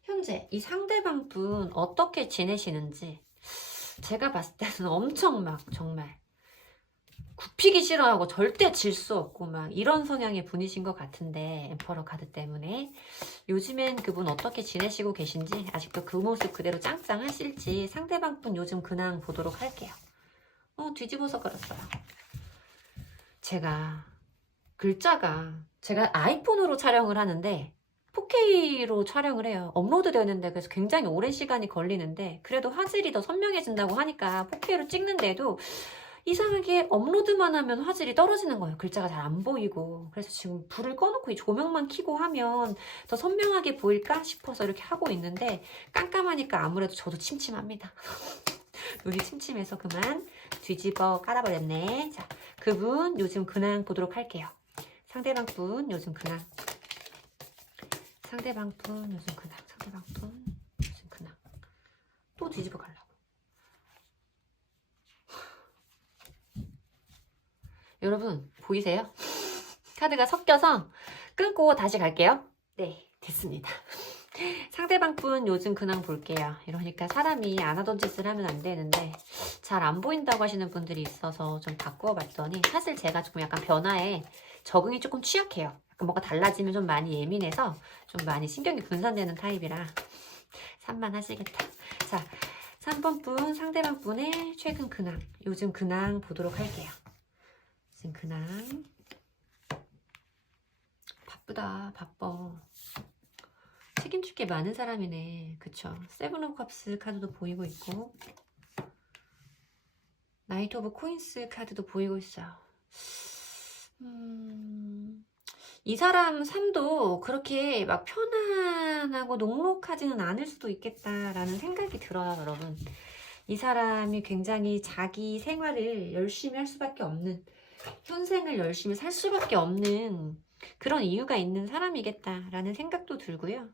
현재 이 상대방 분 어떻게 지내시는지 제가 봤을 때는 엄청 막 정말 굽히기 싫어하고 절대 질 수 없고 막 이런 성향의 분이신 것 같은데 엠퍼러 카드 때문에 요즘엔 그분 어떻게 지내시고 계신지 아직도 그 모습 그대로 짱짱하실지 상대방 분 요즘 근황 보도록 할게요. 뒤집어서 그렸어요. 제가 아이폰으로 촬영을 하는데 4K로 촬영을 해요. 업로드 되는데 그래서 굉장히 오랜 시간이 걸리는데 그래도 화질이 더 선명해진다고 하니까 4K로 찍는데도 이상하게 업로드만 하면 화질이 떨어지는 거예요. 글자가 잘 안 보이고. 그래서 지금 불을 꺼놓고 이 조명만 켜고 하면 더 선명하게 보일까 싶어서 이렇게 하고 있는데 깜깜하니까 아무래도 저도 침침합니다. 눈이 침침해서 그만 뒤집어 깔아버렸네. 자, 그분 요즘 근황 보도록 할게요. 상대방 분 요즘 근황. 또 뒤집어 가려고. 여러분 보이세요? 카드가 섞여서 끊고 다시 갈게요. 네, 됐습니다. 상대방 분 요즘 근황 볼게요. 이러니까 사람이 안 하던 짓을 하면 안 되는데 잘 안 보인다고 하시는 분들이 있어서 좀 바꾸어 봤더니 사실 제가 조금 약간 변화에 적응이 조금 취약해요. 약간 뭔가 달라지면 좀 많이 예민해서 좀 많이 신경이 분산되는 타입이라 산만하시겠다. 자, 3번 분 상대방 분의 최근 근황 요즘 근황 보도록 할게요. 요즘 근황 바쁘다 바빠. 책임질 게 많은 사람이네. 그쵸? 세븐 오브 컵스 카드도 보이고 있고 나이트 오브 코인스 카드도 보이고 있어요. 이 사람 삶도 그렇게 막 편안하고 녹록하지는 않을 수도 있겠다라는 생각이 들어요, 여러분. 이 사람이 굉장히 자기 생활을 열심히 할 수밖에 없는, 현생을 열심히 살 수밖에 없는 그런 이유가 있는 사람이겠다라는 생각도 들고요.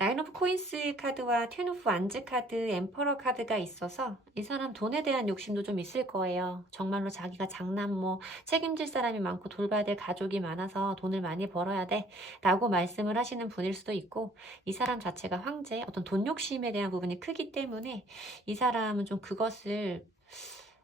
나인 오브 코인스 카드와 텐 오브 완즈 카드, 엠퍼러 카드가 있어서 이 사람 돈에 대한 욕심도 좀 있을 거예요. 정말로 자기가 장남모, 책임질 사람이 많고 돌봐야 될 가족이 많아서 돈을 많이 벌어야 돼 라고 말씀을 하시는 분일 수도 있고 이 사람 자체가 황제, 어떤 돈 욕심에 대한 부분이 크기 때문에 이 사람은 좀 그것을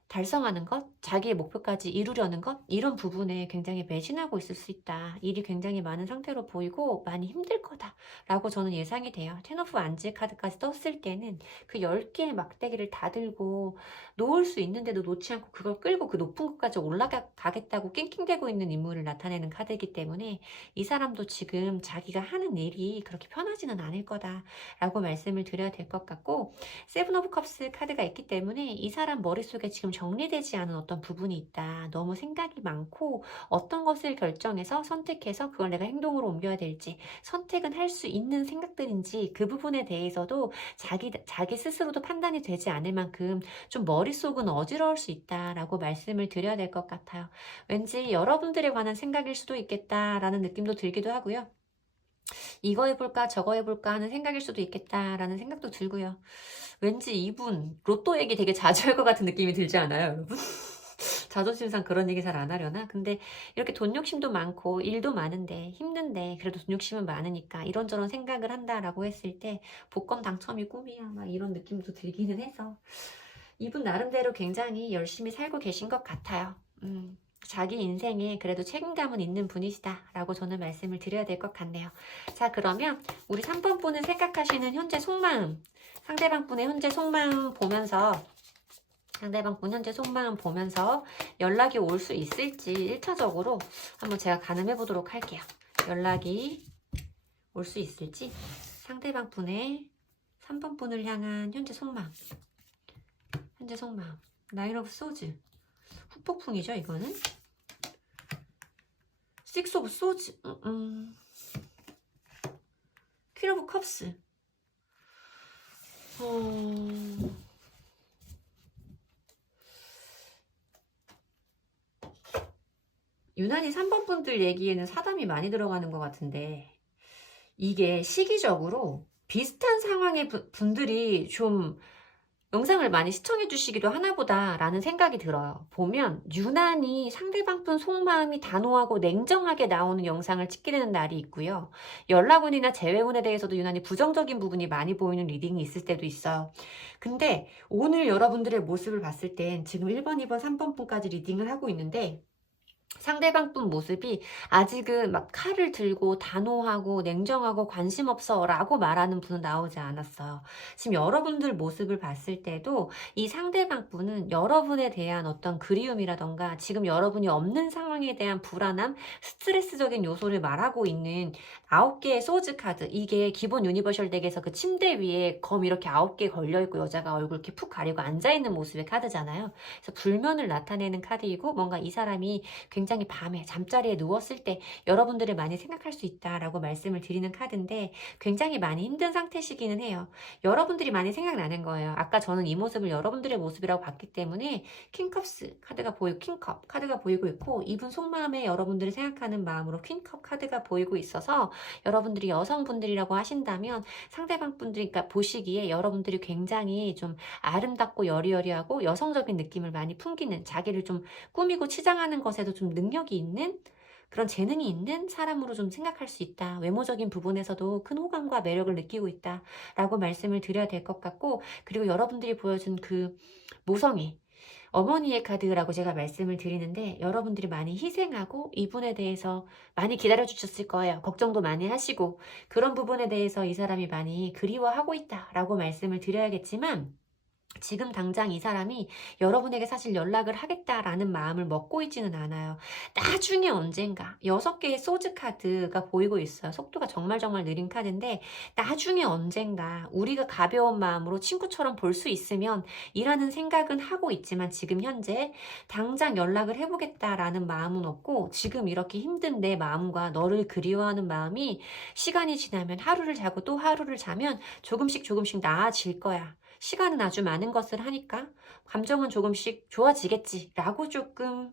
달성하는 것, 자기의 목표까지 이루려는 것 이런 부분에 굉장히 매진하고 있을 수 있다. 일이 굉장히 많은 상태로 보이고 많이 힘들 거다 라고 저는 예상이 돼요. 텐 오브 완즈 카드까지 떴을 때는 그 10개의 막대기를 다 들고 놓을 수 있는데도 놓지 않고 그걸 끌고 그 높은 곳까지 올라가겠다고 낑낑대고 있는 인물을 나타내는 카드이기 때문에 이 사람도 지금 자기가 하는 일이 그렇게 편하지는 않을 거다 라고 말씀을 드려야 될 것 같고 세븐 오브 컵스 카드가 있기 때문에 이 사람 머릿속에 지금 정리되지 않은 어떤 부분이 있다. 너무 생각이 많고 어떤 것을 결정해서 선택해서 그걸 내가 행동으로 옮겨야 될지 선택은 할 수 있는 생각들인지 그 부분에 대해서도 자기 스스로도 판단이 되지 않을 만큼 좀 머릿속은 어지러울 수 있다라고 말씀을 드려야 될 것 같아요. 왠지 여러분들에 관한 생각일 수도 있겠다라는 느낌도 들기도 하고요. 이거 해볼까 저거 해볼까 하는 생각일 수도 있겠다라는 생각도 들고요. 왠지 이분 로또 얘기 되게 자주 할 것 같은 느낌이 들지 않아요, 여러분? 자존심상 그런 얘기 잘 안 하려나? 근데 이렇게 돈 욕심도 많고 일도 많은데 힘든데 그래도 돈 욕심은 많으니까 이런저런 생각을 한다라고 했을 때 복권 당첨이 꿈이야 막 이런 느낌도 들기는 해서 이분 나름대로 굉장히 열심히 살고 계신 것 같아요. 자기 인생에 그래도 책임감은 있는 분이시다라고 저는 말씀을 드려야 될 것 같네요. 자, 그러면 우리 3번 분을 생각하시는 현재 속마음, 상대방 분의 현재 속마음 보면서 상대방 분 현재 속마음 보면서 연락이 올 수 있을지 1차적으로 한번 제가 가늠해 보도록 할게요. 연락이 올 수 있을지 상대방 분의 3번 분을 향한 현재 속마음. 현재 속마음. 나인 오브 소즈. 후폭풍이죠, 이거는. 식스 오브 소즈. 퀸 오브 컵스. 유난히 3번 분들 얘기에는 사담이 많이 들어가는 것 같은데 이게 시기적으로 비슷한 상황의 분들이 좀 영상을 많이 시청해 주시기도 하나보다 라는 생각이 들어요. 보면 유난히 상대방 분 속마음이 단호하고 냉정하게 나오는 영상을 찍게 되는 날이 있고요. 연락운이나 재회운에 대해서도 유난히 부정적인 부분이 많이 보이는 리딩이 있을 때도 있어요. 근데 오늘 여러분들의 모습을 봤을 땐 지금 1번, 2번, 3번 분까지 리딩을 하고 있는데 상대방 분 모습이 아직은 막 칼을 들고 단호하고 냉정하고 관심 없어 라고 말하는 분은 나오지 않았어요. 지금 여러분들 모습을 봤을 때도 이 상대방 분은 여러분에 대한 어떤 그리움이라던가 지금 여러분이 없는 상황에 대한 불안함, 스트레스적인 요소를 말하고 있는 9개의 소즈 카드. 이게 기본 유니버셜 덱에서 그 침대 위에 검 이렇게 9개 걸려있고 여자가 얼굴 이렇게 푹 가리고 앉아있는 모습의 카드잖아요. 그래서 불면을 나타내는 카드이고 뭔가 이 사람이 굉장히 밤에 잠자리에 누웠을 때 여러분들을 많이 생각할 수 있다라고 말씀을 드리는 카드인데 굉장히 많이 힘든 상태시기는 해요. 여러분들이 많이 생각나는 거예요. 아까 저는 이 모습을 여러분들의 모습이라고 봤기 때문에 킹컵스 카드가 보이고 킹컵 카드가 보이고 있고 이분 속마음에 여러분들을 생각하는 마음으로 퀸컵 카드가 보이고 있어서 여러분들이 여성분들이라고 하신다면 상대방 분들이 그러니까 보시기에 여러분들이 굉장히 좀 아름답고 여리여리하고 여성적인 느낌을 많이 풍기는 자기를 좀 꾸미고 치장하는 것에도 좀 능력이 있는 그런 재능이 있는 사람으로 좀 생각할 수 있다. 외모적인 부분에서도 큰 호감과 매력을 느끼고 있다. 라고 말씀을 드려야 될 것 같고 그리고 여러분들이 보여준 그 모성애 어머니의 카드라고 제가 말씀을 드리는데 여러분들이 많이 희생하고 이분에 대해서 많이 기다려주셨을 거예요. 걱정도 많이 하시고 그런 부분에 대해서 이 사람이 많이 그리워하고 있다라고 말씀을 드려야겠지만 지금 당장 이 사람이 여러분에게 사실 연락을 하겠다라는 마음을 먹고 있지는 않아요. 나중에 언젠가 6개의 소즈 카드가 보이고 있어요. 속도가 정말 느린 카드인데 나중에 언젠가 우리가 가벼운 마음으로 친구처럼 볼 수 있으면 이라는 생각은 하고 있지만 지금 현재 당장 연락을 해보겠다라는 마음은 없고 지금 이렇게 힘든 내 마음과 너를 그리워하는 마음이 시간이 지나면 하루를 자고 또 하루를 자면 조금씩 나아질 거야. 시간은 아주 많은 것을 하니까 감정은 조금씩 좋아지겠지 라고 조금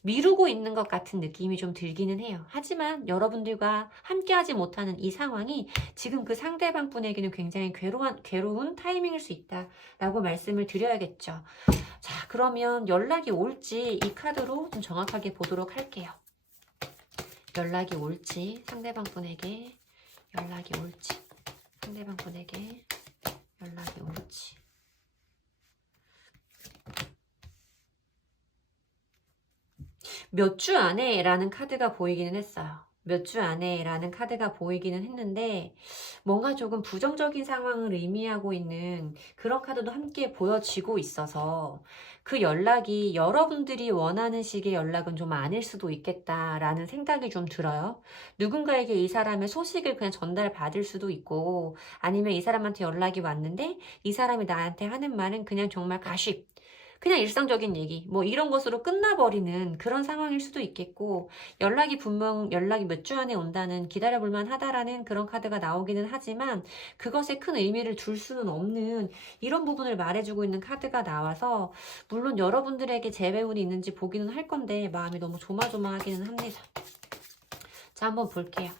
미루고 있는 것 같은 느낌이 좀 들기는 해요. 하지만 여러분들과 함께하지 못하는 이 상황이 지금 그 상대방 분에게는 굉장히 괴로운 타이밍일 수 있다 라고 말씀을 드려야겠죠. 자, 그러면 연락이 올지 이 카드로 좀 정확하게 보도록 할게요. 연락이 올지 상대방 분에게 연락이 올지 상대방 분에게 연락이 올지 몇 주 안에 라는 카드가 보이기는 했어요. 몇 주 안에 라는 카드가 보이기는 했는데 뭔가 조금 부정적인 상황을 의미하고 있는 그런 카드도 함께 보여지고 있어서 그 연락이 여러분들이 원하는 식의 연락은 좀 아닐 수도 있겠다라는 생각이 좀 들어요. 누군가에게 이 사람의 소식을 그냥 전달받을 수도 있고 아니면 이 사람한테 연락이 왔는데 이 사람이 나한테 하는 말은 그냥 정말 가십 그냥 일상적인 얘기 뭐 이런 것으로 끝나버리는 그런 상황일 수도 있겠고 연락이 몇 주 안에 온다는 기다려볼만 하다라는 그런 카드가 나오기는 하지만 그것에 큰 의미를 둘 수는 없는 이런 부분을 말해주고 있는 카드가 나와서 물론 여러분들에게 재배운이 있는지 보기는 할 건데 마음이 너무 조마조마하기는 합니다. 자, 한번 볼게요.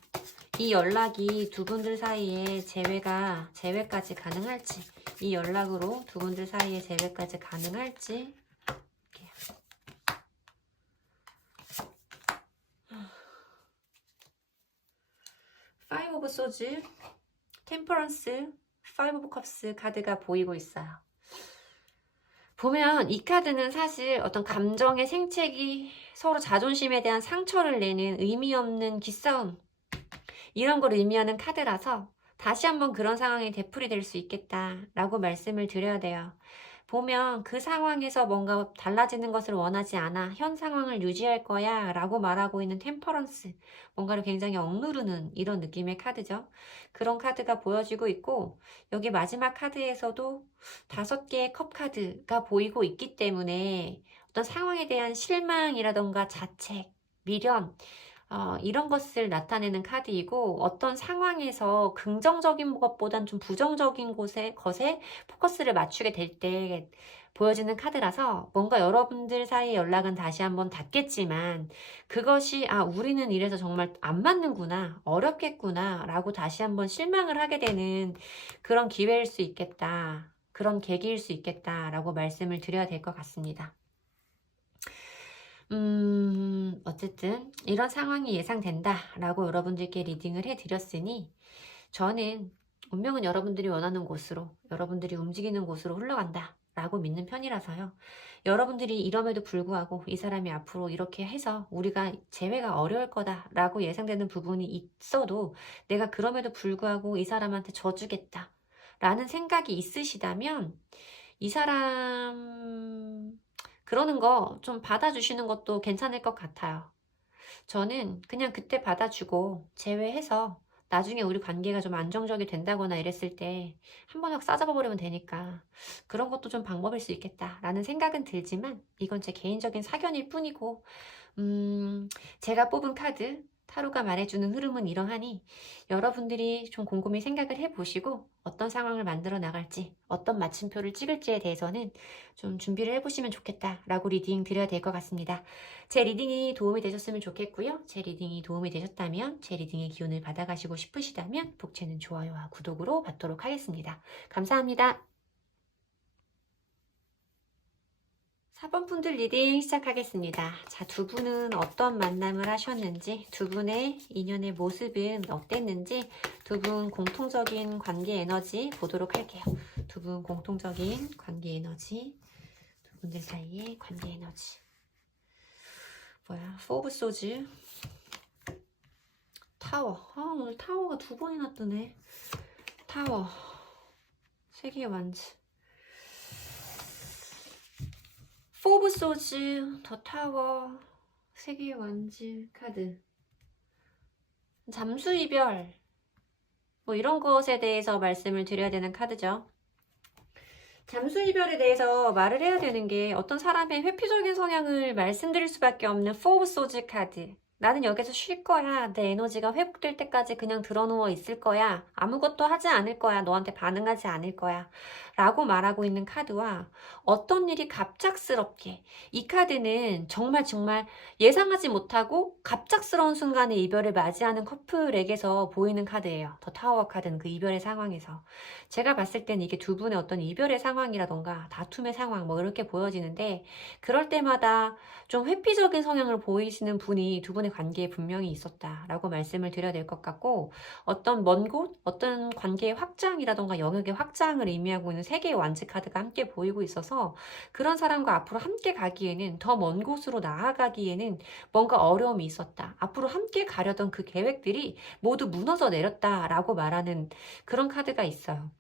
이 연락이 두 분들 사이에 재회까지 가능할지 이 연락으로 두 분들 사이에 재회까지 가능할지 볼게요. 오브 소즈, 템퍼런스, 파이브 오브 컵스 카드가 보이고 있어요. 보면 이 카드는 사실 어떤 감정의 생채기, 서로 자존심에 대한 상처를 내는 의미 없는 기싸움, 이런 걸 의미하는 카드라서 다시 한번 그런 상황이 되풀이될 수 있겠다라고 말씀을 드려야 돼요. 보면 그 상황에서 뭔가 달라지는 것을 원하지 않아 현 상황을 유지할 거야 라고 말하고 있는 템퍼런스, 뭔가를 굉장히 억누르는 이런 느낌의 카드죠. 그런 카드가 보여지고 있고, 여기 마지막 카드에서도 5개의 컵 카드가 보이고 있기 때문에 어떤 상황에 대한 실망이라던가 자책, 미련, 이런 것을 나타내는 카드이고, 어떤 상황에서 긍정적인 것보단 좀 부정적인 것에 포커스를 맞추게 될 때 보여지는 카드라서, 뭔가 여러분들 사이의 연락은 다시 한번 닿겠지만 그것이 우리는 이래서 정말 안 맞는구나, 어렵겠구나 라고 다시 한번 실망을 하게 되는 그런 기회일 수 있겠다, 그런 계기일 수 있겠다 라고 말씀을 드려야 될 것 같습니다. 어쨌든 이런 상황이 예상된다 라고 여러분들께 리딩을 해드렸으니, 저는 운명은 여러분들이 원하는 곳으로, 여러분들이 움직이는 곳으로 흘러간다 라고 믿는 편이라서요. 여러분들이 이럼에도 불구하고 이 사람이 앞으로 이렇게 해서 우리가 재회가 어려울 거다 라고 예상되는 부분이 있어도, 내가 그럼에도 불구하고 이 사람한테 져주겠다 라는 생각이 있으시다면, 이 사람 그러는 거 좀 받아주시는 것도 괜찮을 것 같아요. 저는 그냥 그때 받아주고 제외해서 나중에 우리 관계가 좀 안정적이 된다거나 이랬을 때 한 번 확 싸잡아버리면 되니까 그런 것도 좀 방법일 수 있겠다라는 생각은 들지만, 이건 제 개인적인 사견일 뿐이고, 제가 뽑은 카드 타로가 말해주는 흐름은 이러하니, 여러분들이 좀 곰곰이 생각을 해보시고 어떤 상황을 만들어 나갈지, 어떤 마침표를 찍을지에 대해서는 좀 준비를 해보시면 좋겠다라고 리딩 드려야 될 것 같습니다. 제 리딩이 도움이 되셨으면 좋겠고요. 제 리딩이 도움이 되셨다면, 제 리딩의 기운을 받아가시고 싶으시다면 복채는 좋아요와 구독으로 받도록 하겠습니다. 감사합니다. 4번 분들 리딩 시작하겠습니다. 자, 두 분은 어떤 만남을 하셨는지, 두 분의 인연의 모습은 어땠는지, 두 분 공통적인 관계 에너지 보도록 할게요. 두 분 공통적인 관계 에너지, 두 분들 사이의 관계 에너지. 뭐야? 포브 소즈, 타워. 오늘 타워가 2번이나 뜨네. 타워, 3개의 완즈. 포브 소즈, 더 타워, 3개의 완즈 카드. 잠수 이별, 뭐 이런 것에 대해서 말씀을 드려야 되는 카드죠. 잠수 이별에 대해서 말을 해야 되는 게, 어떤 사람의 회피적인 성향을 말씀드릴 수밖에 없는 포브 소즈 카드. 나는 여기서 쉴 거야. 내 에너지가 회복될 때까지 그냥 드러누워 있을 거야. 아무것도 하지 않을 거야. 너한테 반응하지 않을 거야. 라고 말하고 있는 카드와, 어떤 일이 갑작스럽게, 이 카드는 정말 예상하지 못하고 갑작스러운 순간에 이별을 맞이하는 커플에게서 보이는 카드예요. 더 타워 카드는 그 이별의 상황에서. 제가 봤을 땐 이게 두 분의 어떤 이별의 상황이라던가 다툼의 상황 뭐 이렇게 보여지는데, 그럴 때마다 좀 회피적인 성향을 보이시는 분이 두 분의 관계에 분명히 있었다라고 말씀을 드려야 될 것 같고, 어떤 먼 곳, 어떤 관계의 확장이라던가 영역의 확장을 의미하고 있는 3개의 완즈 카드가 함께 보이고 있어서, 그런 사람과 앞으로 함께 가기에는, 더 먼 곳으로 나아가기에는 뭔가 어려움이 있었다. 앞으로 함께 가려던 그 계획들이 모두 무너져 내렸다라고 말하는 그런 카드가 있어요.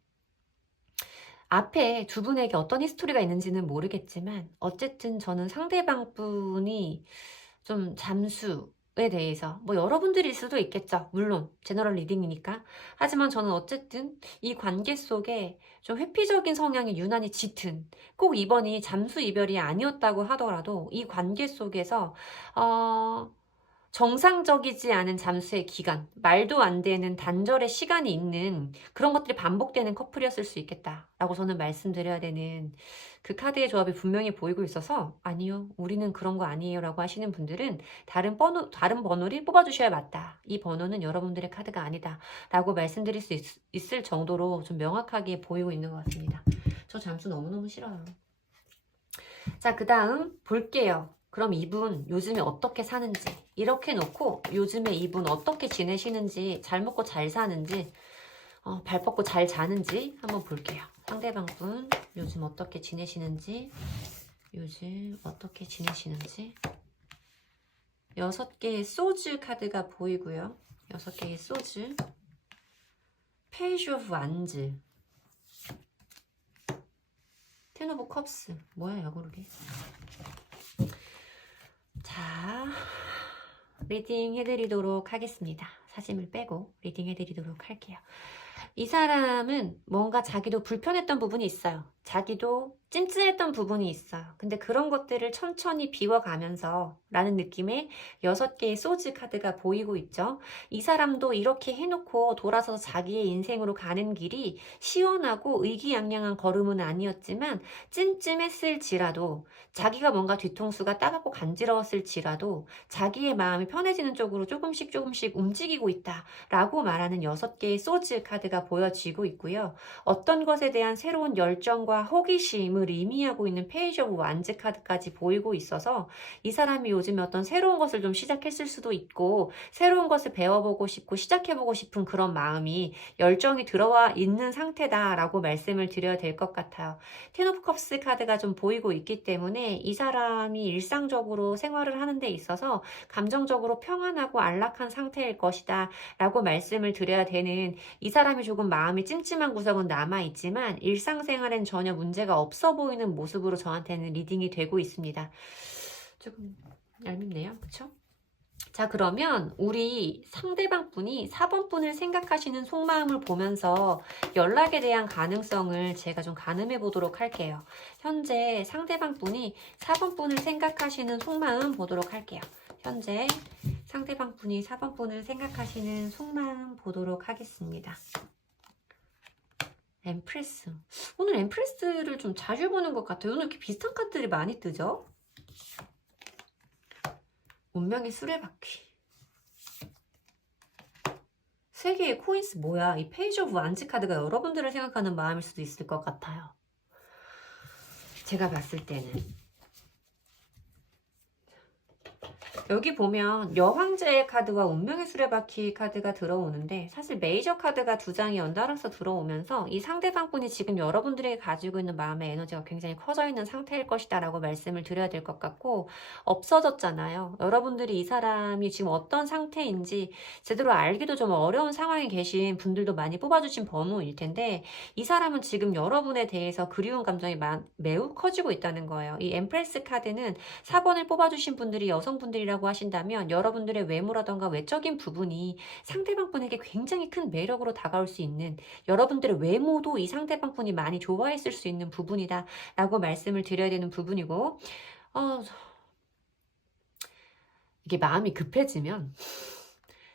앞에 두 분에게 어떤 히스토리가 있는지는 모르겠지만, 어쨌든 저는 상대방 분이 좀 잠수에 대해서, 뭐 여러분들일 수도 있겠죠. 물론 제너럴 리딩이니까. 하지만 저는 어쨌든 이 관계 속에 좀 회피적인 성향이 유난히 짙은, 꼭 이번이 잠수 이별이 아니었다고 하더라도 이 관계 속에서 정상적이지 않은 잠수의 기간, 말도 안 되는 단절의 시간이 있는 그런 것들이 반복되는 커플이었을 수 있겠다라고 저는 말씀드려야 되는 그 카드의 조합이 분명히 보이고 있어서, 아니요, 우리는 그런 거 아니에요 라고 하시는 분들은 다른 번호를 뽑아주셔야 맞다. 이 번호는 여러분들의 카드가 아니다 라고 말씀드릴 수 있을 정도로 좀 명확하게 보이고 있는 것 같습니다. 저 잠수 너무너무 싫어요. 자, 그 다음 볼게요. 그럼 이분 요즘에 어떻게 사는지, 이렇게 놓고 요즘에 이분 어떻게 지내시는지, 잘 먹고 잘 사는지, 발 뻗고 잘 자는지 한번 볼게요. 상대방 분 요즘 어떻게 지내시는지, 요즘 어떻게 지내시는지. 6개의 소즈 카드가 보이고요. 6개의 소즈. 페이지 오브 완즈. 텐 오브 컵스. 뭐야 야구르게. 자, 리딩 해드리도록 하겠습니다. 사심을 빼고 리딩 해드리도록 할게요. 이 사람은 뭔가 자기도 불편했던 부분이 있어요. 자기도 찜찜했던 부분이 있어요. 근데 그런 것들을 천천히 비워가면서 라는 느낌의 6개의 소즈 카드가 보이고 있죠. 이 사람도 이렇게 해놓고 돌아서서 자기의 인생으로 가는 길이 시원하고 의기양양한 걸음은 아니었지만 찜찜했을지라도 자기가 뭔가 뒤통수가 따갑고 간지러웠을지라도 자기의 마음이 편해지는 쪽으로 조금씩 움직이고 있다라고 말하는 6개의 소즈 카드가 보여지고 있고요. 어떤 것에 대한 새로운 열정과 호기심을 의미하고 있는 페이지 오브 완즈 카드까지 보이고 있어서 이 사람이 요즘에 어떤 새로운 것을 좀 시작했을 수도 있고 새로운 것을 배워보고 싶고 시작해보고 싶은 그런 마음이 열정이 들어와 있는 상태다라고 말씀을 드려야 될 것 같아요. 텐 오브 컵스 카드가 좀 보이고 있기 때문에 이 사람이 일상적으로 생활을 하는 데 있어서 감정적으로 평안하고 안락한 상태일 것이다 라고 말씀을 드려야 되는, 이 사람이 조금 마음이 찜찜한 구석은 남아있지만 일상생활엔 전혀 문제가 없어 보이는 모습으로 저한테는 리딩이 되고 있습니다. 조금 얄밉네요. 그쵸? 자, 그러면 우리 상대방 분이 4번 분을 생각하시는 속마음을 보면서 연락에 대한 가능성을 제가 좀 가늠해 보도록 할게요. 현재 상대방 분이 4번 분을 생각하시는 속마음 보도록 할게요. 현재 상대방 분이 4번 분을 생각하시는 속마음 보도록 하겠습니다. 엠프레스. 오늘 엠프레스를 좀 자주 보는 것 같아요. 오늘 이렇게 비슷한 카드들이 많이 뜨죠? 운명의 수레바퀴. 3개의 코인스 뭐야? 이 페이지 오브 완즈 카드가 여러분들을 생각하는 마음일 수도 있을 것 같아요. 제가 봤을 때는. 여기 보면 여황제의 카드와 운명의 수레바퀴 카드가 들어오는데 사실 메이저 카드가 2장이 연달아서 들어오면서 이 상대방 분이 지금 여러분들에게 가지고 있는 마음의 에너지가 굉장히 커져 있는 상태일 것이다 라고 말씀을 드려야 될 것 같고, 없어졌잖아요. 여러분들이 이 사람이 지금 어떤 상태인지 제대로 알기도 좀 어려운 상황에 계신 분들도 많이 뽑아주신 번호일 텐데 이 사람은 지금 여러분에 대해서 그리운 감정이 매우 커지고 있다는 거예요. 이 엠프레스 카드는 4번을 뽑아주신 분들이 여성분들이라고 하신다면 여러분들의 외모라던가 외적인 부분이 상대방 분에게 굉장히 큰 매력으로 다가올 수 있는, 여러분들의 외모도 이 상대방 분이 많이 좋아했을 수 있는 부분이다 라고 말씀을 드려야 되는 부분이고, 이게 마음이 급해지면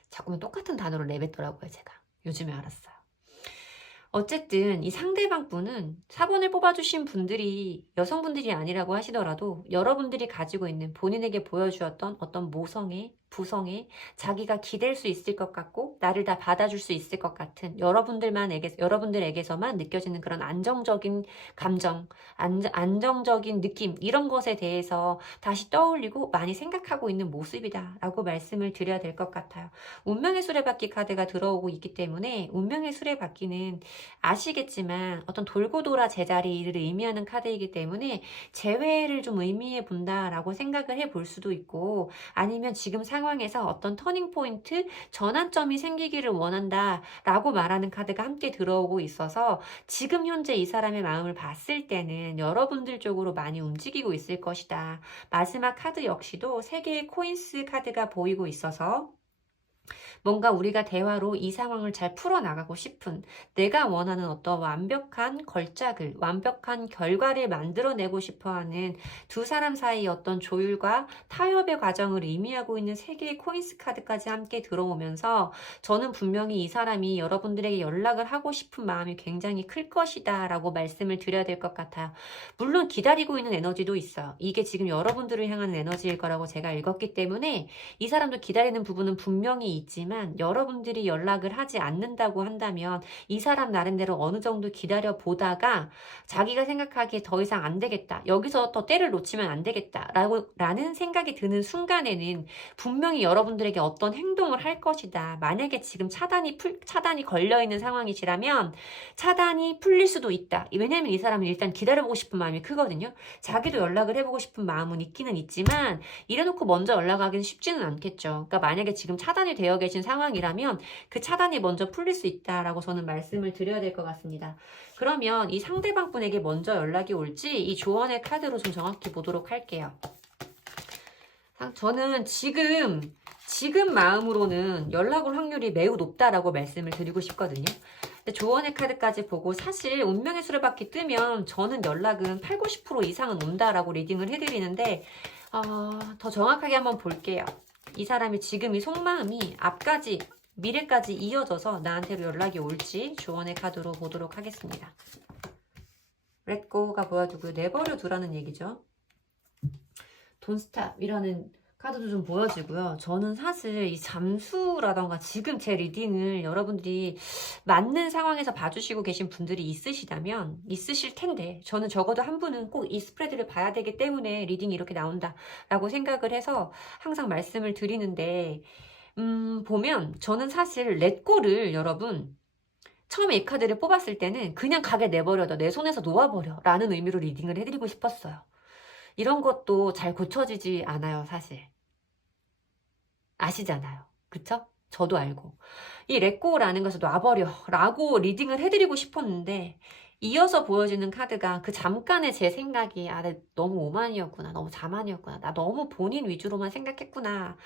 자꾸만 똑같은 단어를 내뱉더라고요. 제가 요즘에 알았어요. 어쨌든 이 상대방 분은 4번을 뽑아주신 분들이 여성분들이 아니라고 하시더라도 여러분들이 가지고 있는 본인에게 보여주었던 어떤 모성애, 부성애, 자기가 기댈 수 있을 것 같고 나를 다 받아줄 수 있을 것 같은 여러분들에게서만 느껴지는 그런 안정적인 감정, 안정적인 느낌, 이런 것에 대해서 다시 떠올리고 많이 생각하고 있는 모습이다 라고 말씀을 드려야 될 것 같아요. 운명의 수레바퀴 카드가 들어오고 있기 때문에 운명의 수레바퀴는 아시겠지만 어떤 돌고 돌아 제자리를 의미하는 카드이기 때문에 재회를 좀 의미해 본다라고 생각을 해볼 수도 있고, 아니면 지금 상황에서 어떤 터닝 포인트, 전환점이 생기기를 원한다라고 말하는 카드가 함께 들어오고 있어서 지금 현재 이 사람의 마음을 봤을 때는 여러분들 쪽으로 많이 움직이고 있을 것이다. 마지막 카드 역시도 3개의 코인스 카드가 보이고 있어서 뭔가 우리가 대화로 이 상황을 잘 풀어나가고 싶은, 내가 원하는 어떤 완벽한 걸작을, 완벽한 결과를 만들어내고 싶어하는 두 사람 사이의 어떤 조율과 타협의 과정을 의미하고 있는 3개의 코인스 카드까지 함께 들어오면서 저는 분명히 이 사람이 여러분들에게 연락을 하고 싶은 마음이 굉장히 클 것이다 라고 말씀을 드려야 될 것 같아요. 물론 기다리고 있는 에너지도 있어요. 이게 지금 여러분들을 향한 에너지일 거라고 제가 읽었기 때문에 이 사람도 기다리는 부분은 분명히 부분이 있지만 여러분들이 연락을 하지 않는다고 한다면 이 사람 나름대로 어느 정도 기다려 보다가 자기가 생각하기에 더 이상 안 되겠다. 여기서 더 때를 놓치면 안 되겠다. 라는 생각이 드는 순간에는 분명히 여러분들에게 어떤 행동을 할 것이다. 만약에 지금 차단이 걸려있는 상황이시라면 차단이 풀릴 수도 있다. 왜냐면 이 사람은 일단 기다려보고 싶은 마음이 크거든요. 자기도 연락을 해보고 싶은 마음은 있기는 있지만 이래놓고 먼저 연락하기는 쉽지는 않겠죠. 그러니까 만약에 지금 차단이 되어 계신 상황이라면 그 차단이 먼저 풀릴 수 있다라고 저는 말씀을 드려야 될 것 같습니다. 그러면 이 상대방 분에게 먼저 연락이 올지 이 조언의 카드로 좀 정확히 보도록 할게요. 저는 지금 마음으로는 연락 올 확률이 매우 높다라고 말씀을 드리고 싶거든요. 근데 조언의 카드까지 보고 사실 운명의 수레바퀴 뜨면 저는 연락은 8, 90% 이상은 온다라고 리딩을 해드리는데 더 정확하게 한번 볼게요. 이 사람이 지금 이 속마음이 앞까지 미래까지 이어져서 나한테로 연락이 올지 조언의 카드로 보도록 하겠습니다. Let go가 보여주고요. 내버려 두라는 얘기죠. Don't stop이라는 카드도 좀 보여지고요. 저는 사실 이 잠수라던가 지금 제 리딩을 여러분들이 맞는 상황에서 봐주시고 계신 분들이 있으실 텐데 저는 적어도 한 분은 꼭 이 스프레드를 봐야 되기 때문에 리딩이 이렇게 나온다라고 생각을 해서 항상 말씀을 드리는데 보면 저는 사실 렛고를 여러분 처음에 이 카드를 뽑았을 때는 그냥 가게 내버려둬 내 손에서 놓아버려 라는 의미로 리딩을 해드리고 싶었어요. 이런 것도 잘 고쳐지지 않아요, 사실. 아시잖아요. 그쵸? 저도 알고. 이 렛고라는 것을 놔버려 라고 리딩을 해드리고 싶었는데 이어서 보여지는 카드가 그 잠깐의 제 생각이 너무 오만이었구나. 너무 자만이었구나. 나 너무 본인 위주로만 생각했구나.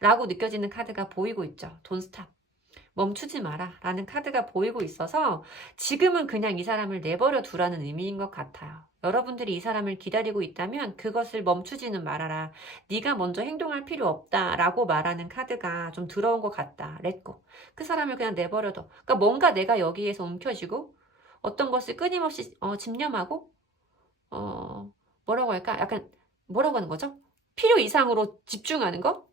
라고 느껴지는 카드가 보이고 있죠. Don't stop. 멈추지 마라 라는 카드가 보이고 있어서 지금은 그냥 이 사람을 내버려 두라는 의미인 것 같아요. 여러분들이 이 사람을 기다리고 있다면 그것을 멈추지는 말아라. 네가 먼저 행동할 필요 없다 라고 말하는 카드가 좀 들어온 것 같다. Let go. 그 사람을 그냥 내버려둬. 그러니까 뭔가 내가 여기에서 움켜쥐고 어떤 것을 끊임없이 집념하고 뭐라고 할까? 약간 뭐라고 하는 거죠? 필요 이상으로 집중하는 거?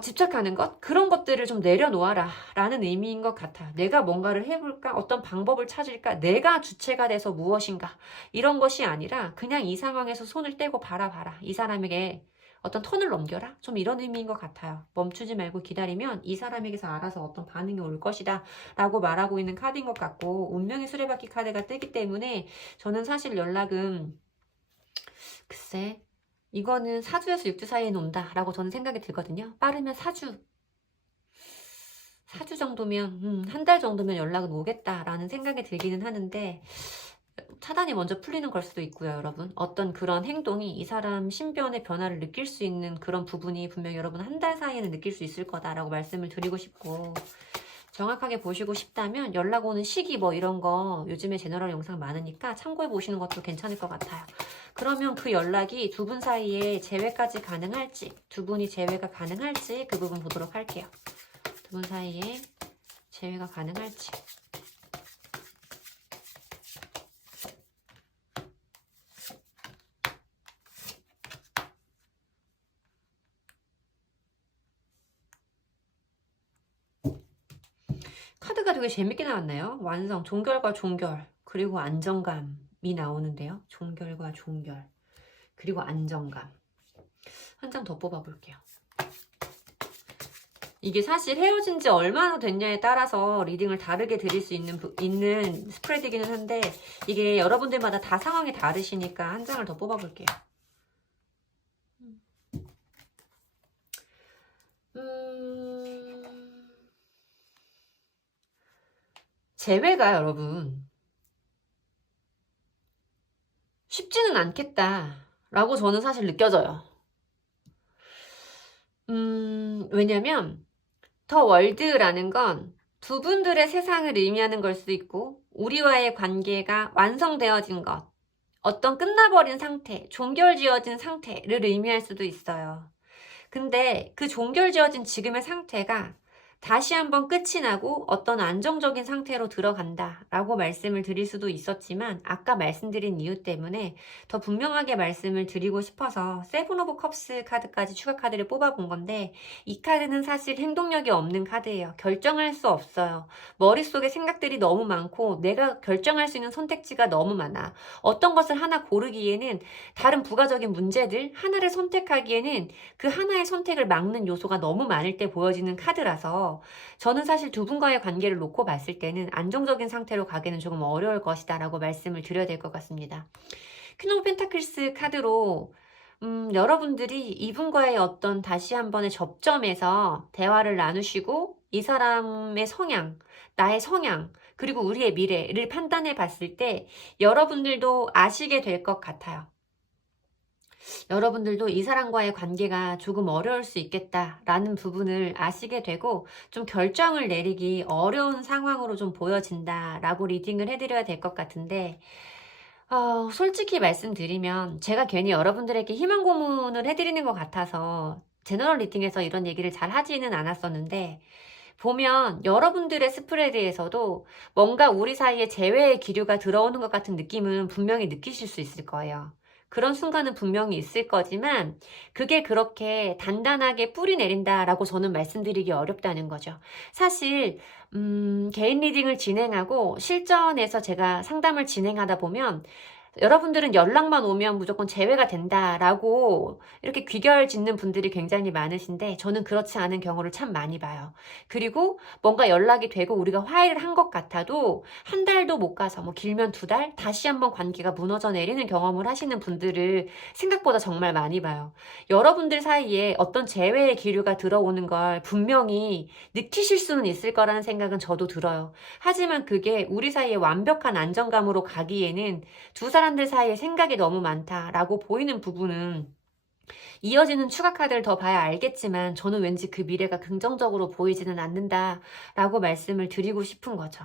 집착하는 것? 그런 것들을 좀 내려놓아라 라는 의미인 것 같아요. 내가 뭔가를 해볼까? 어떤 방법을 찾을까? 내가 주체가 돼서 무엇인가? 이런 것이 아니라 그냥 이 상황에서 손을 떼고 바라봐라. 이 사람에게 어떤 턴을 넘겨라? 좀 이런 의미인 것 같아요. 멈추지 말고 기다리면 이 사람에게서 알아서 어떤 반응이 올 것이다 라고 말하고 있는 카드인 것 같고 운명의 수레바퀴 카드가 뜨기 때문에 저는 사실 연락은 글쎄 이거는 4주에서 6주 사이에 온다 라고 저는 생각이 들거든요. 빠르면 4주 정도면 한 달 정도면 연락은 오겠다라는 생각이 들기는 하는데 차단이 먼저 풀리는 걸 수도 있고요. 여러분 어떤 그런 행동이 이 사람 신변의 변화를 느낄 수 있는 그런 부분이 분명히 여러분 한 달 사이에는 느낄 수 있을 거다라고 말씀을 드리고 싶고 정확하게 보시고 싶다면 연락 오는 시기 뭐 이런 거 요즘에 제너럴 영상 많으니까 참고해 보시는 것도 괜찮을 것 같아요. 그러면 그 연락이 두 분 사이에 재회까지 가능할지 두 분이 재회가 가능할지 그 부분 보도록 할게요. 두 분 사이에 재회가 가능할지 카드가 되게 재밌게 나왔네요. 완성, 종결과 종결, 그리고 안정감이 나오는데요. 종결과 종결, 그리고 안정감. 한 장 더 뽑아볼게요. 이게 사실 헤어진 지 얼마나 됐냐에 따라서 리딩을 다르게 드릴 수 있는 스프레드이기는 한데 이게 여러분들마다 다 상황이 다르시니까 한 장을 더 뽑아볼게요. 재회가 여러분 쉽지는 않겠다라고 저는 사실 느껴져요. 왜냐면 더 월드라는 건 두 분들의 세상을 의미하는 걸 수도 있고 우리와의 관계가 완성되어진 것, 어떤 끝나버린 상태, 종결지어진 상태를 의미할 수도 있어요. 근데 그 종결지어진 지금의 상태가 다시 한번 끝이 나고 어떤 안정적인 상태로 들어간다 라고 말씀을 드릴 수도 있었지만 아까 말씀드린 이유 때문에 더 분명하게 말씀을 드리고 싶어서 세븐 오브 컵스 카드까지 추가 카드를 뽑아본 건데 이 카드는 사실 행동력이 없는 카드예요. 결정할 수 없어요. 머릿속에 생각들이 너무 많고 내가 결정할 수 있는 선택지가 너무 많아. 어떤 것을 하나 고르기에는 다른 부가적인 문제들 하나를 선택하기에는 그 하나의 선택을 막는 요소가 너무 많을 때 보여지는 카드라서 저는 사실 두 분과의 관계를 놓고 봤을 때는 안정적인 상태로 가기는 조금 어려울 것이다 라고 말씀을 드려야 될 것 같습니다. 퀸 오브 펜타클스 카드로 여러분들이 이분과의 어떤 다시 한번의 접점에서 대화를 나누시고 이 사람의 성향, 나의 성향, 그리고 우리의 미래를 판단해 봤을 때 여러분들도 아시게 될 것 같아요. 여러분들도 이 사람과의 관계가 조금 어려울 수 있겠다라는 부분을 아시게 되고 좀 결정을 내리기 어려운 상황으로 좀 보여진다라고 리딩을 해드려야 될 것 같은데 솔직히 말씀드리면 제가 괜히 여러분들에게 희망 고문을 해드리는 것 같아서 제너럴 리딩에서 이런 얘기를 잘 하지는 않았었는데 보면 여러분들의 스프레드에서도 뭔가 우리 사이에 재회의 기류가 들어오는 것 같은 느낌은 분명히 느끼실 수 있을 거예요. 그런 순간은 분명히 있을 거지만 그게 그렇게 단단하게 뿌리 내린다라고 저는 말씀드리기 어렵다는 거죠. 사실 개인 리딩을 진행하고 실전에서 제가 상담을 진행하다 보면 여러분들은 연락만 오면 무조건 제외가 된다라고 이렇게 귀결 짓는 분들이 굉장히 많으신데 저는 그렇지 않은 경우를 참 많이 봐요. 그리고 뭔가 연락이 되고 우리가 화해를 한 것 같아도 한 달도 못 가서 뭐 길면 2달 다시 한번 관계가 무너져 내리는 경험을 하시는 분들을 생각보다 정말 많이 봐요. 여러분들 사이에 어떤 재회의 기류가 들어오는 걸 분명히 느끼실 수는 있을 거라는 생각은 저도 들어요. 하지만 그게 우리 사이에 완벽한 안정감으로 가기에는 두 사람들 사이에 생각이 너무 많다라고 보이는 부분은 이어지는 추가 카드를 더 봐야 알겠지만 저는 왠지 그 미래가 긍정적으로 보이지는 않는다라고 말씀을 드리고 싶은 거죠.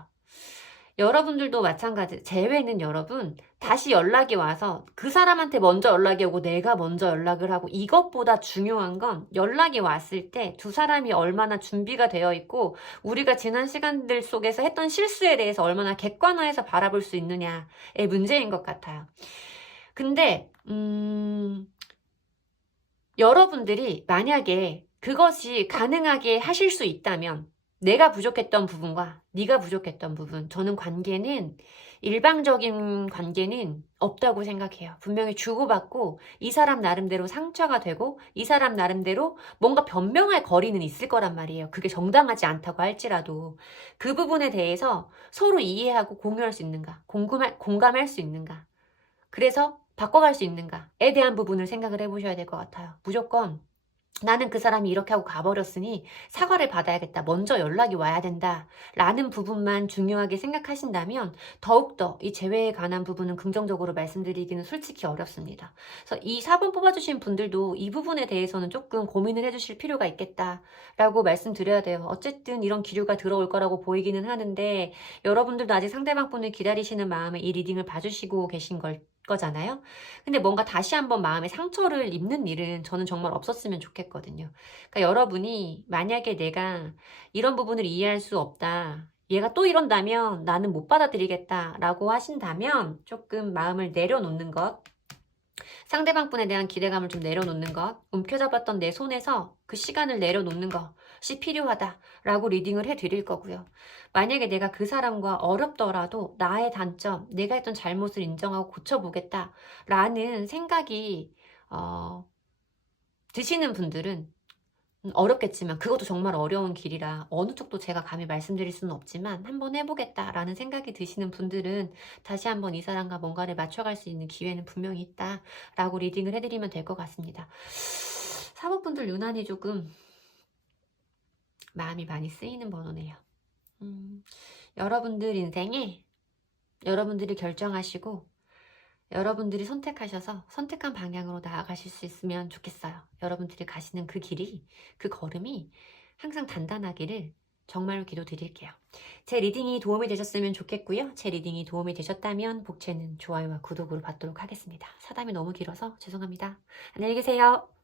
여러분들도 마찬가지. 재회는 여러분 다시 연락이 와서 그 사람한테 먼저 연락이 오고 내가 먼저 연락을 하고 이것보다 중요한 건 연락이 왔을 때 두 사람이 얼마나 준비가 되어 있고 우리가 지난 시간들 속에서 했던 실수에 대해서 얼마나 객관화해서 바라볼 수 있느냐의 문제인 것 같아요. 근데 여러분들이 만약에 그것이 가능하게 하실 수 있다면 내가 부족했던 부분과 네가 부족했던 부분, 저는 관계는 일방적인 관계는 없다고 생각해요. 분명히 주고받고 이 사람 나름대로 상처가 되고 이 사람 나름대로 뭔가 변명할 거리는 있을 거란 말이에요. 그게 정당하지 않다고 할지라도 그 부분에 대해서 서로 이해하고 공유할 수 있는가, 공감할 수 있는가, 그래서 바꿔갈 수 있는가에 대한 부분을 생각을 해보셔야 될 것 같아요. 무조건 나는 그 사람이 이렇게 하고 가버렸으니 사과를 받아야겠다. 먼저 연락이 와야 된다. 라는 부분만 중요하게 생각하신다면 더욱더 이 재회에 관한 부분은 긍정적으로 말씀드리기는 솔직히 어렵습니다. 그래서 이 4번 뽑아주신 분들도 이 부분에 대해서는 조금 고민을 해주실 필요가 있겠다라고 말씀드려야 돼요. 어쨌든 이런 기류가 들어올 거라고 보이기는 하는데 여러분들도 아직 상대방 분을 기다리시는 마음에 이 리딩을 봐주시고 계신 거잖아요. 근데 뭔가 다시 한번 마음에 상처를 입는 일은 저는 정말 없었으면 좋겠거든요. 그러니까 여러분이 만약에 내가 이런 부분을 이해할 수 없다. 얘가 또 이런다면 나는 못 받아들이겠다라고 하신다면 조금 마음을 내려놓는 것, 상대방 분에 대한 기대감을 좀 내려놓는 것, 움켜잡았던 내 손에서 그 시간을 내려놓는 것이 필요하다라고 리딩을 해드릴 거고요. 만약에 내가 그 사람과 어렵더라도 나의 단점, 내가 했던 잘못을 인정하고 고쳐보겠다라는 생각이 드시는 분들은 어렵겠지만 그것도 정말 어려운 길이라 어느 쪽도 제가 감히 말씀드릴 수는 없지만 한번 해보겠다라는 생각이 드시는 분들은 다시 한번 이 사람과 뭔가를 맞춰갈 수 있는 기회는 분명히 있다라고 리딩을 해드리면 될 것 같습니다. 사모분들 유난히 조금 마음이 많이 쓰이는 번호네요. 여러분들 인생에 여러분들이 결정하시고 여러분들이 선택하셔서 선택한 방향으로 나아가실 수 있으면 좋겠어요. 여러분들이 가시는 그 길이, 그 걸음이 항상 단단하기를 정말로 기도드릴게요. 제 리딩이 도움이 되셨으면 좋겠고요. 제 리딩이 도움이 되셨다면 복채는 좋아요와 구독으로 받도록 하겠습니다. 사담이 너무 길어서 죄송합니다. 안녕히 계세요.